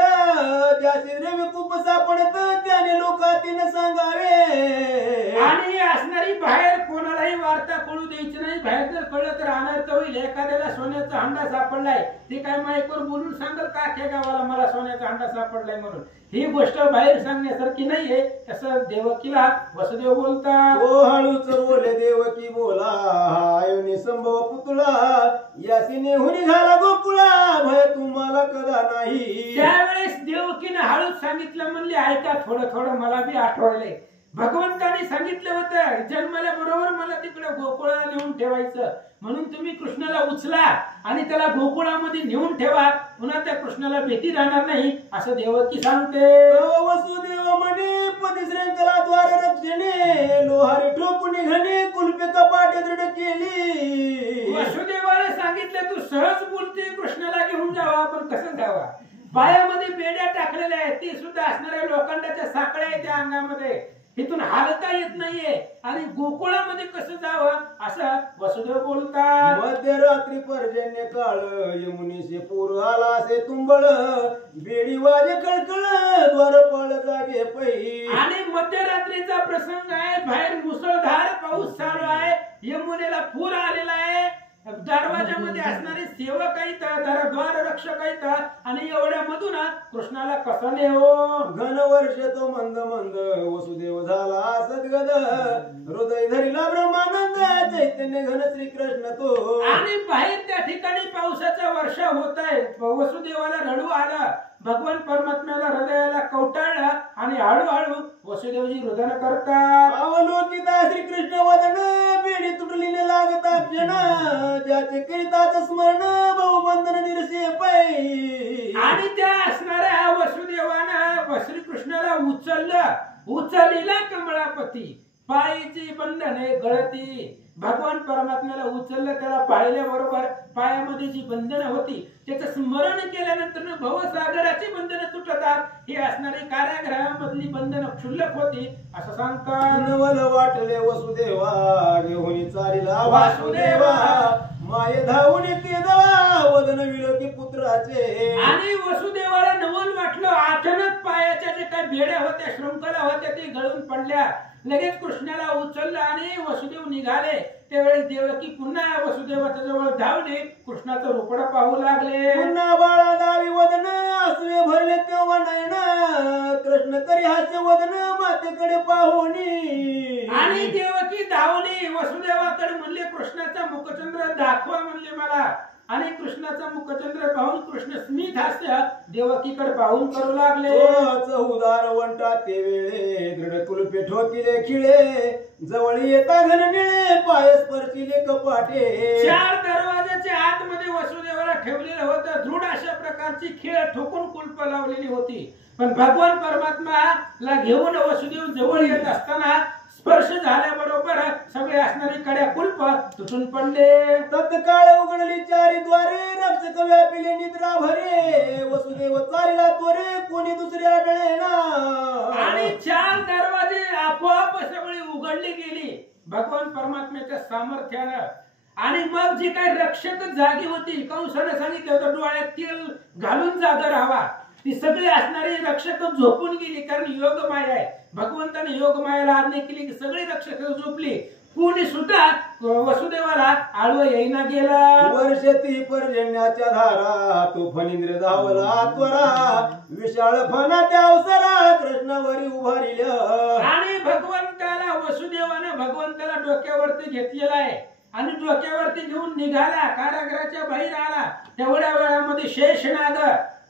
आता कळू द्यायचं नाही, बाहेर जर कळलं तर अनर्थ होईल. एखाद्याला सोन्याचा हांडा सापडलाय, ते काय माईकवर बोलून सांगल का अख्ख्या गावाला मला सोन्याचा हांडा सापडलाय म्हणून? ही गोष्ट बाहेर सांगण्यासारखी नाहीये. तसं देवकीला वसुदेव बोलतात, ओ हळूच बोले देवकी बोला, आयुनी संभव पुतळा, यासी नेहुनी झाला गोकुळा, भय तुम्हाला कदा नाही. त्यावेळेस देवकीने हळूच सांगितलं, म्हणले ऐका थोडं थोडं मला बी आठवलंय. भगवंताने सांगितलं होतं जन्मल्याबरोबर मला तिकडे गोकुळाला नेऊन ठेवायचं, म्हणून तुम्ही कृष्णाला उचला आणि त्याला गोकुळामध्ये नेऊन ठेवा, पुन्हा त्या कृष्णाला भीती राहणार नाही, असं देवकी सांगते. वसुदेव म्हणे पती श्रंखला द्वार रक्षणे, लोहारी ठोकून घणे कुलपे कपाटे दृढ केली. वसुदेवाला सांगितलं तू सहज बोलते, कृष्णाला घेऊन जावा, पण कसं जावा? पायामध्ये बेड्या टाकलेल्या आहेत, ते सुद्धा असणाऱ्या लोखंडाच्या साखळ्या आहेत त्या अंगामध्ये, इथून हालता येत नाहीये, आणि गोकुळामध्ये कसं जावं असं वसुदेव बोलतात. मध्यरात्री पर्जन्य काळ, यमुनीचे पूर आला असे तुंबळ, बेडी वाजे कळकळ, द्वारपाळ जागे पै. आणि मध्यरात्रीचा प्रसंग आहे, बाहेर मुसळधार पाऊस चालू आहे, यमुनेला पूर आलेला आहे, दरवाजामध्ये असणारे सेवक आहेत, द्वार रक्षक आहेत, आणि एवढ्या मधून कृष्णाला कसं नेहो? घन वर्ष तो मंद मंद, वसुदेव झाला सद्गद, हृदय धरिला ब्रह्मानंद, चैतन्य घन श्रीकृष्ण तो. आणि बाहेर त्या ठिकाणी पावसाचा वर्षा होत आहे, वसुदेवाला रडू आला, भगवान परमात्म्याला हृदयाला कवटाळलं, आणि हळूहळू वसुदेवजी रुदन करतात. अवलोकिता श्रीकृष्ण वदन, बेडी तुटली न लागता क्षण, ज्याचे करिताच स्मरण, बहुबंधन निरसे पै. आणि त्या असणाऱ्या वसुदेवानं श्रीकृष्णाला उचललेला कमळापती, पायीची बंधने गळती. भगवान परमात्म्याला उचललं, त्याला पाहिल्याबरोबर पायामध्ये जी बंधनं होती त्याचं स्मरण केल्यानंतर भवसागराची बंधनं तुटतात. ही असणारी कारागृहामधली बंधनं क्षुल्लक होती असं सांगतात. नवल वाटले वसुदेवा, घेऊन चालिला वासुदेवा, माये धावून ते दवा, वदन विलोकी पुत्राचे. आणि वसुदेवाला नवल वाटलं, अचानक पायाच्या जे काही बेड्या होत्या, शृंखला होत्या, ते गळून पडल्या. लगेच कृष्णाला उचललं आणि वसुदेव निघाले. त्यावेळेस देवकी पुन्हा वसुदेवाच्या जवळ धावले, कृष्णाचं रोकडं पाहू लागले. पुन्हा बाळा गावी वदन, आसवे भरले तेव्हा नयन, कृष्ण करी हास्य वदन, मातेकडे पाहुनी. आणि देवकी धावली, वसुदेवाकडे म्हणले कृष्णाचा मुखचंद्र दाखवा म्हणले मला. आणि कृष्णाचा मुखचंद्र पाहून कृष्ण स्मित हास्य देवकीकडे पाहून करू लागले. उदार वंटा ते वेळे, दृढ कुलपे ठोकिले खिळे, जवळ येता घन निळे, पाय स्पर्शिले कपाटे. 4 दरवाजाच्या आतमध्ये वसुदेवाला ठेवलेलं होतं, दृढ अशा प्रकारची खिळ ठोकून कुलप लावलेली होती. पण भगवान परमात्माला घेऊन वसुदेव जवळ येत असताना स्पर्श झाल्याबरोबर सगळे असणारी कड्या कुलप तुटून पडले. तत्काळ उघडली 4 द्वारे, रक्षक व्यापिले निद्रा भरे, वसुदेव चालला त्वरे, कोणी दुसऱ्या वेळेना. आणि 4 दरवाजे आपोआप सगळी उघडली गेली भगवान परमात्म्याच्या सामर्थ्यानं. आणि मग जी काही रक्षक जागी होती, कंसाने सांगितलं होतं डोळ्यात तेल घालून जागा राहावा, ती सगळी असणारी रक्षक झोपून गेली, कारण योग माया आहे. भगवंताने योग मायाला आज्ञा केली की सगळी रक्षक झोपली. कोणी सुद्धा वसुदेवाला आळवं येईना गेला. वर्ष ती पर्जन्याच्या धारा, तो फणींद्र धावला त्वरा, विशाळ फणा त्या अवसरा, कृष्णावरी उभारिलं. आणि भगवंताला वसुदेवानं भगवंताला डोक्यावरती घेतलेला आहे, आणि डोक्यावरती घेऊन निघाला, कारागृहाच्या बाहेर आला. तेवढ्या वेळामध्ये शेषनाग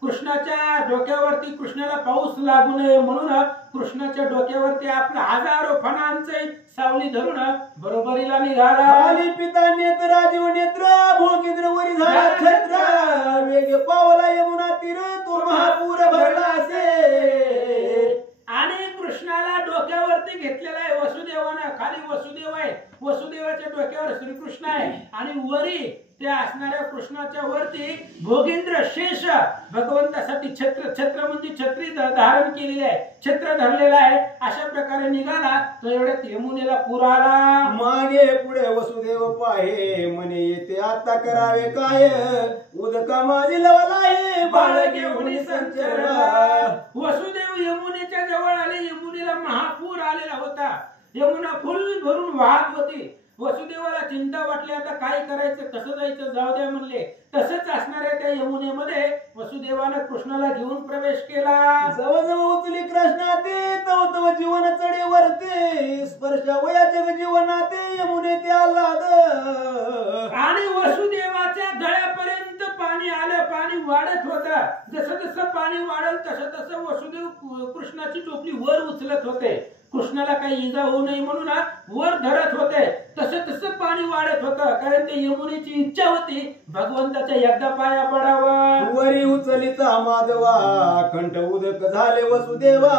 कृष्णाच्या डोक्यावरती, कृष्णाला पाऊस लागू नये म्हणून कृष्णाच्या डोक्यावरती आपला 1000 फणांचे सावली धरून बरोबरीला निघाला. खाली पिता नेत्र, राजीव नेत्र, भोगींद्र वरी झाला छत्र, वेग पावला यमुना तीर, तो महापूर भरला असे. आणि कृष्णाला डोक्यावरती घेतलेला आहे वसुदेवानं, खाली वसुदेव आहे, वसुदेवाच्या डोक्यावर श्रीकृष्ण आहे, आणि वरी त्या असणाऱ्या कृष्णाच्या वरती भोगेंद्र शेष भगवंतासाठी छत्र म्हणजे छत्री धारण केलेली आहे, छत्र धरलेला आहे. अशा प्रकारे निघाला तो. एवढ्यात यमुनेला पूर आला. मागे पुढे वसुदेव पाहे, म्हणे येते आता करावे काय, उदका माझी लवलाय, बाळ घेऊन संचरला. वसुदेव यमुनेच्या जवळ आले. यमुनेला महापूर आलेला होता. यमुना फुल भरून वाहत होती. वसुदेवाला चिंता वाटली, आता काय करायचं, कसं जायचं, जाऊ द्या म्हणले. तसंच असणाऱ्या त्या यमुनेमध्ये वसुदेवानं कृष्णाला घेऊन प्रवेश केला. जवळ उचली कृष्णाते तव तव जीवन चढे वरते स्पर्श वयाचे जीवनाते यमुने ते आल्हाद. आणि वसुदेवाच्या गळ्यापर्यंत पाणी आलं, पाणी वाढत होतं. जसं जसं पाणी वाढल तसं तसं वसुदेव कृष्णाची टोपली वर उचलत होते. कृष्णाला काही इजा होऊ नये म्हणून वर धरत होते. तसं तसं पाणी वाढत होतं, कारण ते यमुनेची इच्छा होती भगवंताच्या एकदा पाया पडावा. वरी उचलिता माधवा कंठ उदक झाले वसुदेवा.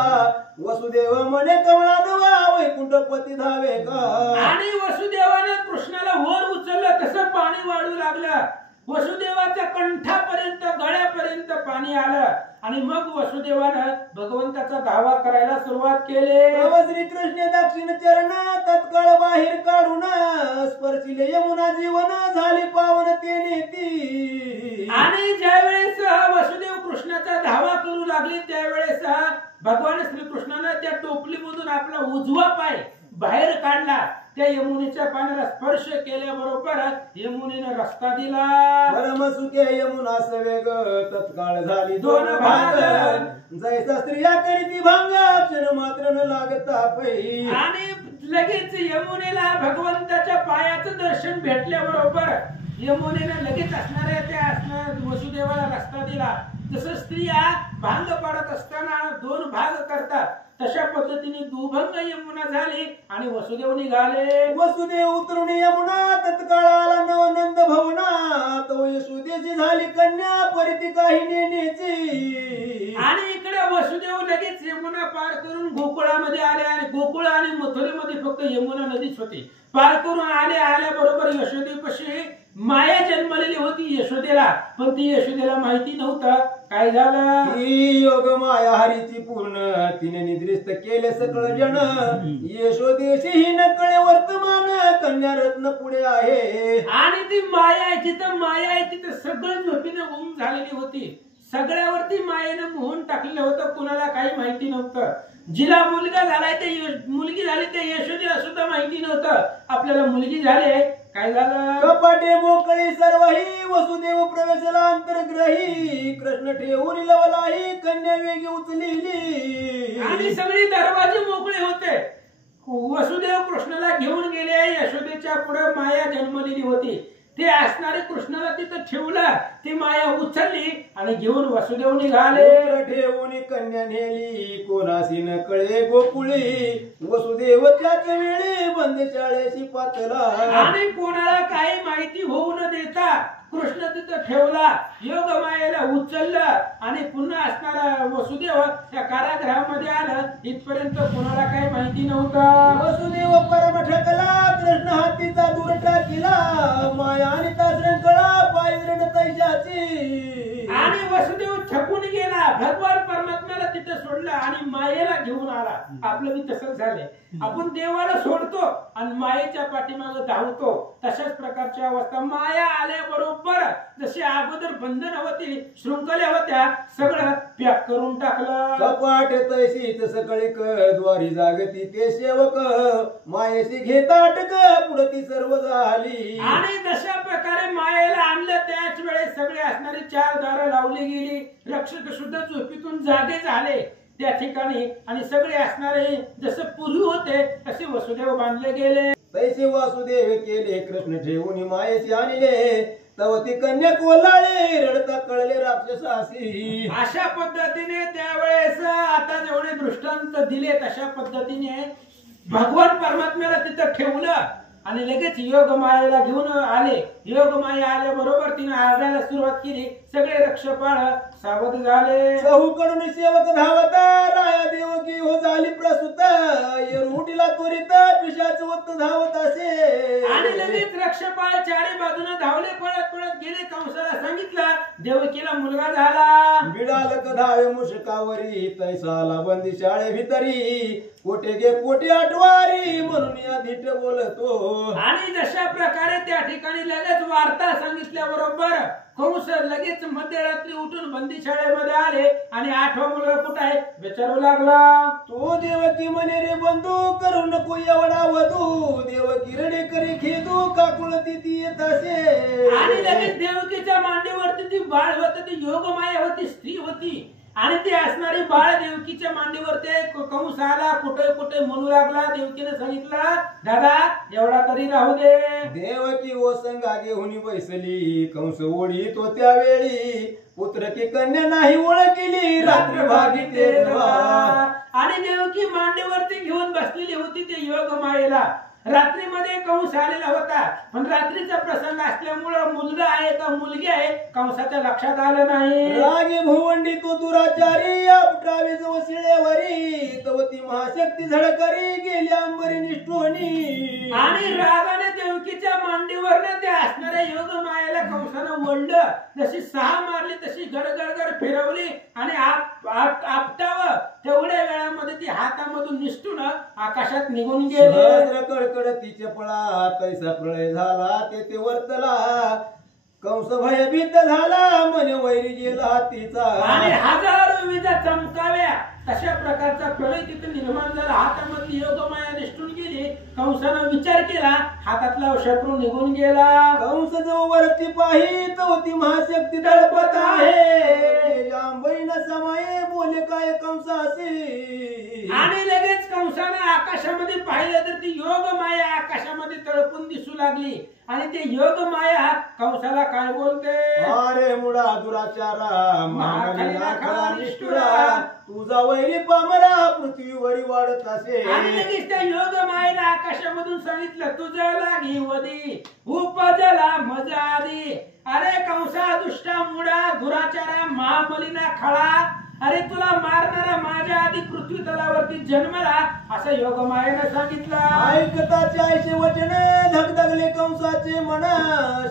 वसुदेव म्हणे कमळाधवा वैकुंठपती धावे का. आणि वसुदेवानं कृष्णाला वर उचललं, तसं पाणी वाढू लागलं. वसुदेवाच्या कंठापर्यंत गळ्यापर्यंत पाणी आलं. आणि मग वसुदेवानं भगवंताचा धावा करायला सुरुवात केली. श्रीकृष्ण दक्षिण चरण तत्काळ बाहेर काढून स्पर्शिले यमुना जीवन झाली पावन ते नेती. आणि ज्यावेळेस वसुदेव कृष्णाचा धावा करू लागले त्यावेळेस भगवान श्रीकृष्णानं त्या टोपलीमधून आपला उजवा पाय बाहेर काढला. त्या यमुनेच्या पाण्याला स्पर्श केल्याबरोबर यमुनेनं रस्ता दिला. परम सुखे यमुना सवेग तत्काळ झाली दोन भाग. जैसा स्त्रिया करीती भांग क्षण मात्र न लागता पै. आणि लगेच यमुनेला भगवंताच्या पायाचं दर्शन भेटल्याबरोबर यमुनेनं लगेच असणाऱ्या त्या वसुदेवाला रस्ता दिला. जसं स्त्रिया भांग पाडत असताना दोन भाग करतात तशा पद्धतीने दुभंग यमुना झाली आणि वसुदेव निघाले. वसुदेव उतरून यमुना तत्काळ आला नवनंद भवना. तो यशोदेची झाली कन्या परिती काही नेण्याची. आणि इकडे वसुदेव लगेच यमुना पार करून गोकुळामध्ये आले. आणि गोकुळ आणि मथुरेमध्ये फक्त यमुना नदीच होती. पार करून आल्याबरोबर यशोदेपाशी माया जन्मलेली होती यशोदेला, पण ती यशोदेला माहिती नव्हतं काय झालं. ही योग माया हरीची पूर्ण तिने निद्रिस्त केले सकळ जन. यशोदेशी ही नकळे वर्तमान कन्या रत्न पुढे आहे. आणि ती माया आहे जिथं माया आहे तिथं सगळं झोपीनं गुम झालेली होती. सगळ्यावरती मायेनं मोहन टाकलेलं होतं, कुणाला काही माहिती नव्हतं. जिला मुलगा झालाय ते मुलगी झाली ते यशोदेला सुद्धा माहिती नव्हतं आपल्याला मुलगी झाली. काय झालं. कपाटे मोकळी सर्वही वसुदेव प्रवेशला अंतर्ग्रही. कृष्ण ठेवून लवलाही कन्या वेगी उचलिली. आणि सगळे दरवाजे मोकळे होते. वसुदेव कृष्णाला घेऊन गेले. यशोदेच्या पुढे माया जन्मलेली होती. ते असणारे कृष्णाला तिथं ठेवलं. ती माया उचलली आणि घेऊन वसुदेव निघाले. ठेवून कन्या नेली कोणासी न कळे गोकुळी. वसुदेव त्याच वेळी बंदशाळेशी पातला. आणि कोणाला काही माहिती होऊ न देता कृष्ण तिथं ठेवला. योग मायेला उचललं आणि पुन्हा असणारा वसुदेव त्या कारागृहामध्ये आलं. इथपर्यंत कोणाला काही माहिती नव्हतं. वसुदेव परम ठकला कृष्ण हातीचा दूर टाकीला. माया आणि तासरण कळा पायरण तैशाची. आणि वसुदेव छकून गेला. भगवान परमात्म्याला तिथे सोडलं आणि मायेला घेऊन आला. आपलं बी तसंच झालंय. आपण देवाला सोडतो आणि मायेच्या पाठीमागे धावतो. तशाच प्रकारची अवस्था. माया आल्याबरोबर जशी अगोदर बंधन होती शृंखल्या होत्या सगळं पॅक करून टाकलं. कपाट तैशीच सकळीक द्वारी जागती ते सेवक. मायेशी घेता अटक पुढती सर्व झाली. आणि तशा प्रकारे मायेला आणलं. त्याच वेळेस सगळे असणारी 4 दारं लावली गेली. रक्षक सुद्धा झोपीतून जागे झाले त्या ठिकाणी. आणि सगळे असणारे जसं पूर्वी होते तसे वसुदेव बांधले गेले. तैसे वासुदेव केले कृष्ण ठेवून मायेशी आणले. तव ती कन्या कोल्हाळे रडता कळले राक्षसासी. अशा पद्धतीने त्यावेळेस आता जेवढे दृष्टांत दिले तशा पद्धतीने भगवान परमात्म्याला तिथं ठेवलं आणि लगेच योग मायेला घेऊन आले. योग माया आल्याबरोबर तिने आरडायला सुरुवात केली. सगळे रक्षपाळ सावध झाले. चहूकडून सेवक धावता राया देवकी हो झाली प्रसूत. येरुटीला त्वरित पिशाच वक्त धावत असे. आणि लगेच रक्षपाळ चारी बाजूने धावले. पळत पळत गेले. कंसाला सांगितलं देवकीला मुलगा झाला. बिडालक धावे मुशकावरी तैसाला बंदी शाळे भितरी. कोटे गे कोटे आठवारी म्हणून या धीट बोलतो. आणि जशा प्रकारे त्या ठिकाणी लगेच वार्ता सांगितल्याबरोबर कंस लगेच मध्यरात्री उठून बंदीशाळेमध्ये आले आणि 8वा मुलगा कुठं आहे विचारू लागला. तो देवकी म्हणे रे बंधू करू नको एवढा वधू देवकी रडे करे खेदू काकुळती ती येत असे. आणि लगेच देवकीच्या मांडीवरती ती बाळ होत ती योगमाया होती स्त्री होती आणि ती असणारी बाळ देवकीच्या मांडीवर ते कंस आला कुठे कुठे म्हणू लागला. देवकीने सांगितलं दादा एवढा तरी राहू दे. देवकी ओसंगा घेऊन बैसली कंस ओढीत होत्या वेळी पुत्र की कन्या नाही ओळखली रात्र भागी ते आणि देवकी मांडीवरती घेऊन बसलेली होती ते योगमायेला. रात्रीमध्ये कंस आलेला होता पण रात्रीचा प्रसंग असल्यामुळं मुलगा आहे का मुलगी आहे कंसाच्या लक्षात आलं नाही. रागे भुवंडी तो दुराचारी आपटावी वसिळेवरी तवती महाशक्ती झळकरी गेली अंबरी निष्ठोनी. आणि रागाने देवकीच्या मांडीवर ते असणाऱ्या योगमायेला कंसानं वळलं. जशी 6 मारली तशी गडगडगड फिरवली आणि आपटावं तेवढ्या वेळामध्ये ती हातामधून निष्ठून आकाशात निघून गेली. कडकडतीच्या पळा तैसा प्रळय झाला ते वर्तला कंस भयभीत झाला मन वैरी गेला हातीचा. आणि हजारो विजा चमकाव्या तशा प्रकारचा प्रलय तिथे निर्माण झाला. हातामधली योगमाया निष्ठून गेली. कंसानं विचार केला हातातला शत्रू निघून गेला. कंस जो वरती पाहित होती महाशक्ती दळपत आहे जांभईना समाये बोले काय कंस असे. आणि लगेच कंसानं आकाशामध्ये पाहिलं तर ती योगमाया आकाशामध्ये तळपून दिसू लागली आणि ते योगमाया कंसाला काय बोलते अरे मुळा दुराचारा महाखालीला खळा निष्ठुरा तुझा वैरी पामरा पृथ्वीवरी वाढत असे. आणि लगेच त्या योगमायेला आकाशामधून सांगितलं तुझ्या लागी वदी उपजला मजा आधी. अरे कंसा दुष्टा मुडा दुराचारा महाबलीना खळा अरे तुला मारणारा माझ्या आधी पृथ्वी तलावरती जन्मला असं योगमायेनं सांगितलं. ऐकताचे आयचे वचन धगधगले कंसाचे मना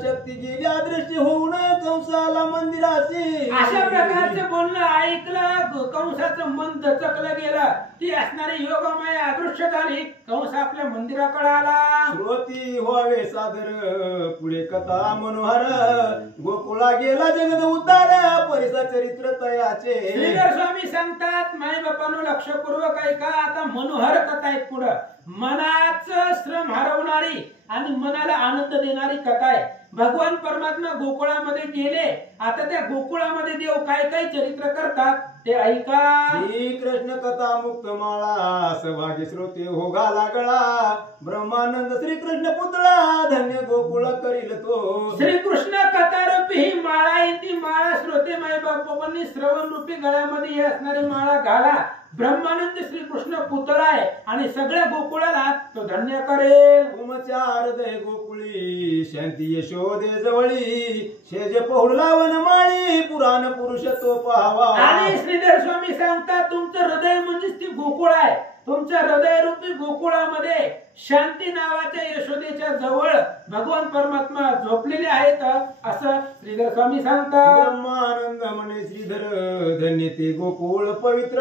शक्ती गेली अदृश्य होऊन कंसाला मंदिराशी. अशा प्रकारचं बोलणं ऐकलं कंसाचं मन दचकलं गेलं. ती असणारी योगमाया अदृश्य झाली. कंस आपल्या मंदिराकडे आला. श्रोती व्हावे सादर पुढे कथा मनोहर गोकुळा गेला जगद उद्धार परिसा चरित्र तयाचे. स्वामी सांगतात माई बापानो लक्षपूर्वक ऐका. आता मनोहर कथा आहे पुढं. मनाचं श्रम हरवणारी आणि मनाला आनंद देणारी कथा आहे. भगवान परमात्मा गोकुळामध्ये गेले. आता त्या गोकुळामध्ये देव काय काय चरित्र करतात ते ऐका. श्रीकृष्ण कथा मुक्त माळा सहभागी श्रोते होगा लागला ब्रह्मानंद श्रीकृष्ण पुतळा धन्य गोकुळ करील तो. श्रीकृष्ण कथा रूपी ही माळा आहे. ती माळा श्रोते माई बापांनी श्रवण रूपी गळ्यामध्ये हे असणारी माळा घाला. ब्रह्मानंद श्रीकृष्ण पुतळा आहे आणि सगळ्या गोकुळाला तो धन्य करेल. तुमच्या हृदय गोकुळी शांती यशोदे जवळी शेज पहुडला वनमाळी पुराण पुरुष तो पाहावा. आणि श्रीधर स्वामी सांगतात तुमचं हृदय म्हणजेच ती गोकुळ आहे. तुमच्या हृदय रूपी गोकुळामध्ये शांती नावाच्या यशोदेच्या जवळ भगवान परमात्मा झोपलेले आहेत असं श्रीधर स्वामी सांगतात. ब्रह्मानंद म्हणे श्रीधर धन्य ते गोकुळ पवित्र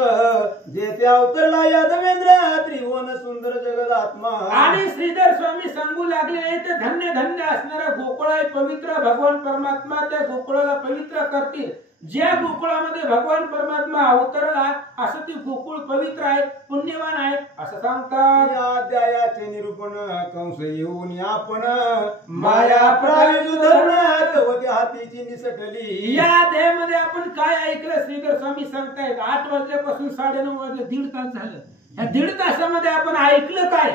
जे ते अवतरला यादवेंद्र त्रिभुवन सुंदर जगदात्मा. आणि श्रीधर स्वामी सांगू लागले ते धन्य धन्य असणारा गोकुळ आहे पवित्र. भगवान परमात्मा त्या गोकुळाला पवित्र करतील. ज्या गोकुळामध्ये भगवान परमात्मा अवतरला असं ती गोकुळ पवित्र आहे पुण्यवान आहे असं सांगतात. या अध्यायाचे निरूपण कंस येऊन आपण माया प्रायुज धरणात व हातीची निसटली. या अध्यायामध्ये आपण काय ऐकलं श्रीधर स्वामी सांगतायत. 8 वाजल्यापासून 9:30 वाजले 1.5 तास झालं. या 1.5 तासामध्ये आपण ऐकलं काय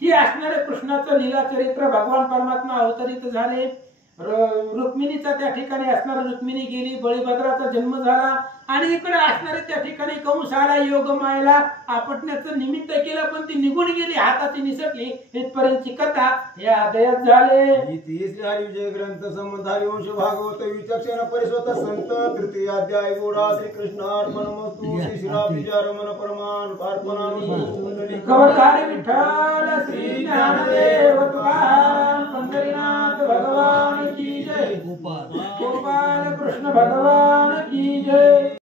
की असणारे कृष्णाचं लीला चरित्र भगवान परमात्मा अवतरित झाले. रुक्मिणीचा त्या ठिकाणी असणारा रुक्मिणी गेली. बळीभद्राचा जन्म झाला आणि इकडे असणारे त्या ठिकाणी कंस आला. योगमायेला आपटण्याचं निमित्त केलं पण ती निघून गेली हाताची निसटली. इथपर्यंतची कथा या अध्यायात झाले. विजय ग्रंथ संबंधारी वंश भागवत विचक्षण परिस्वत संत तृतीय अध्याय गोडा श्रीकृष्णार्पणमस्तु. श्री श्रीराम विचारमन परमान खबरदारी विठ्ठल श्री ज्ञानदेव तुकाराम पंढरीनाथ भगवान की जय. गोपाल कृष्ण भगवान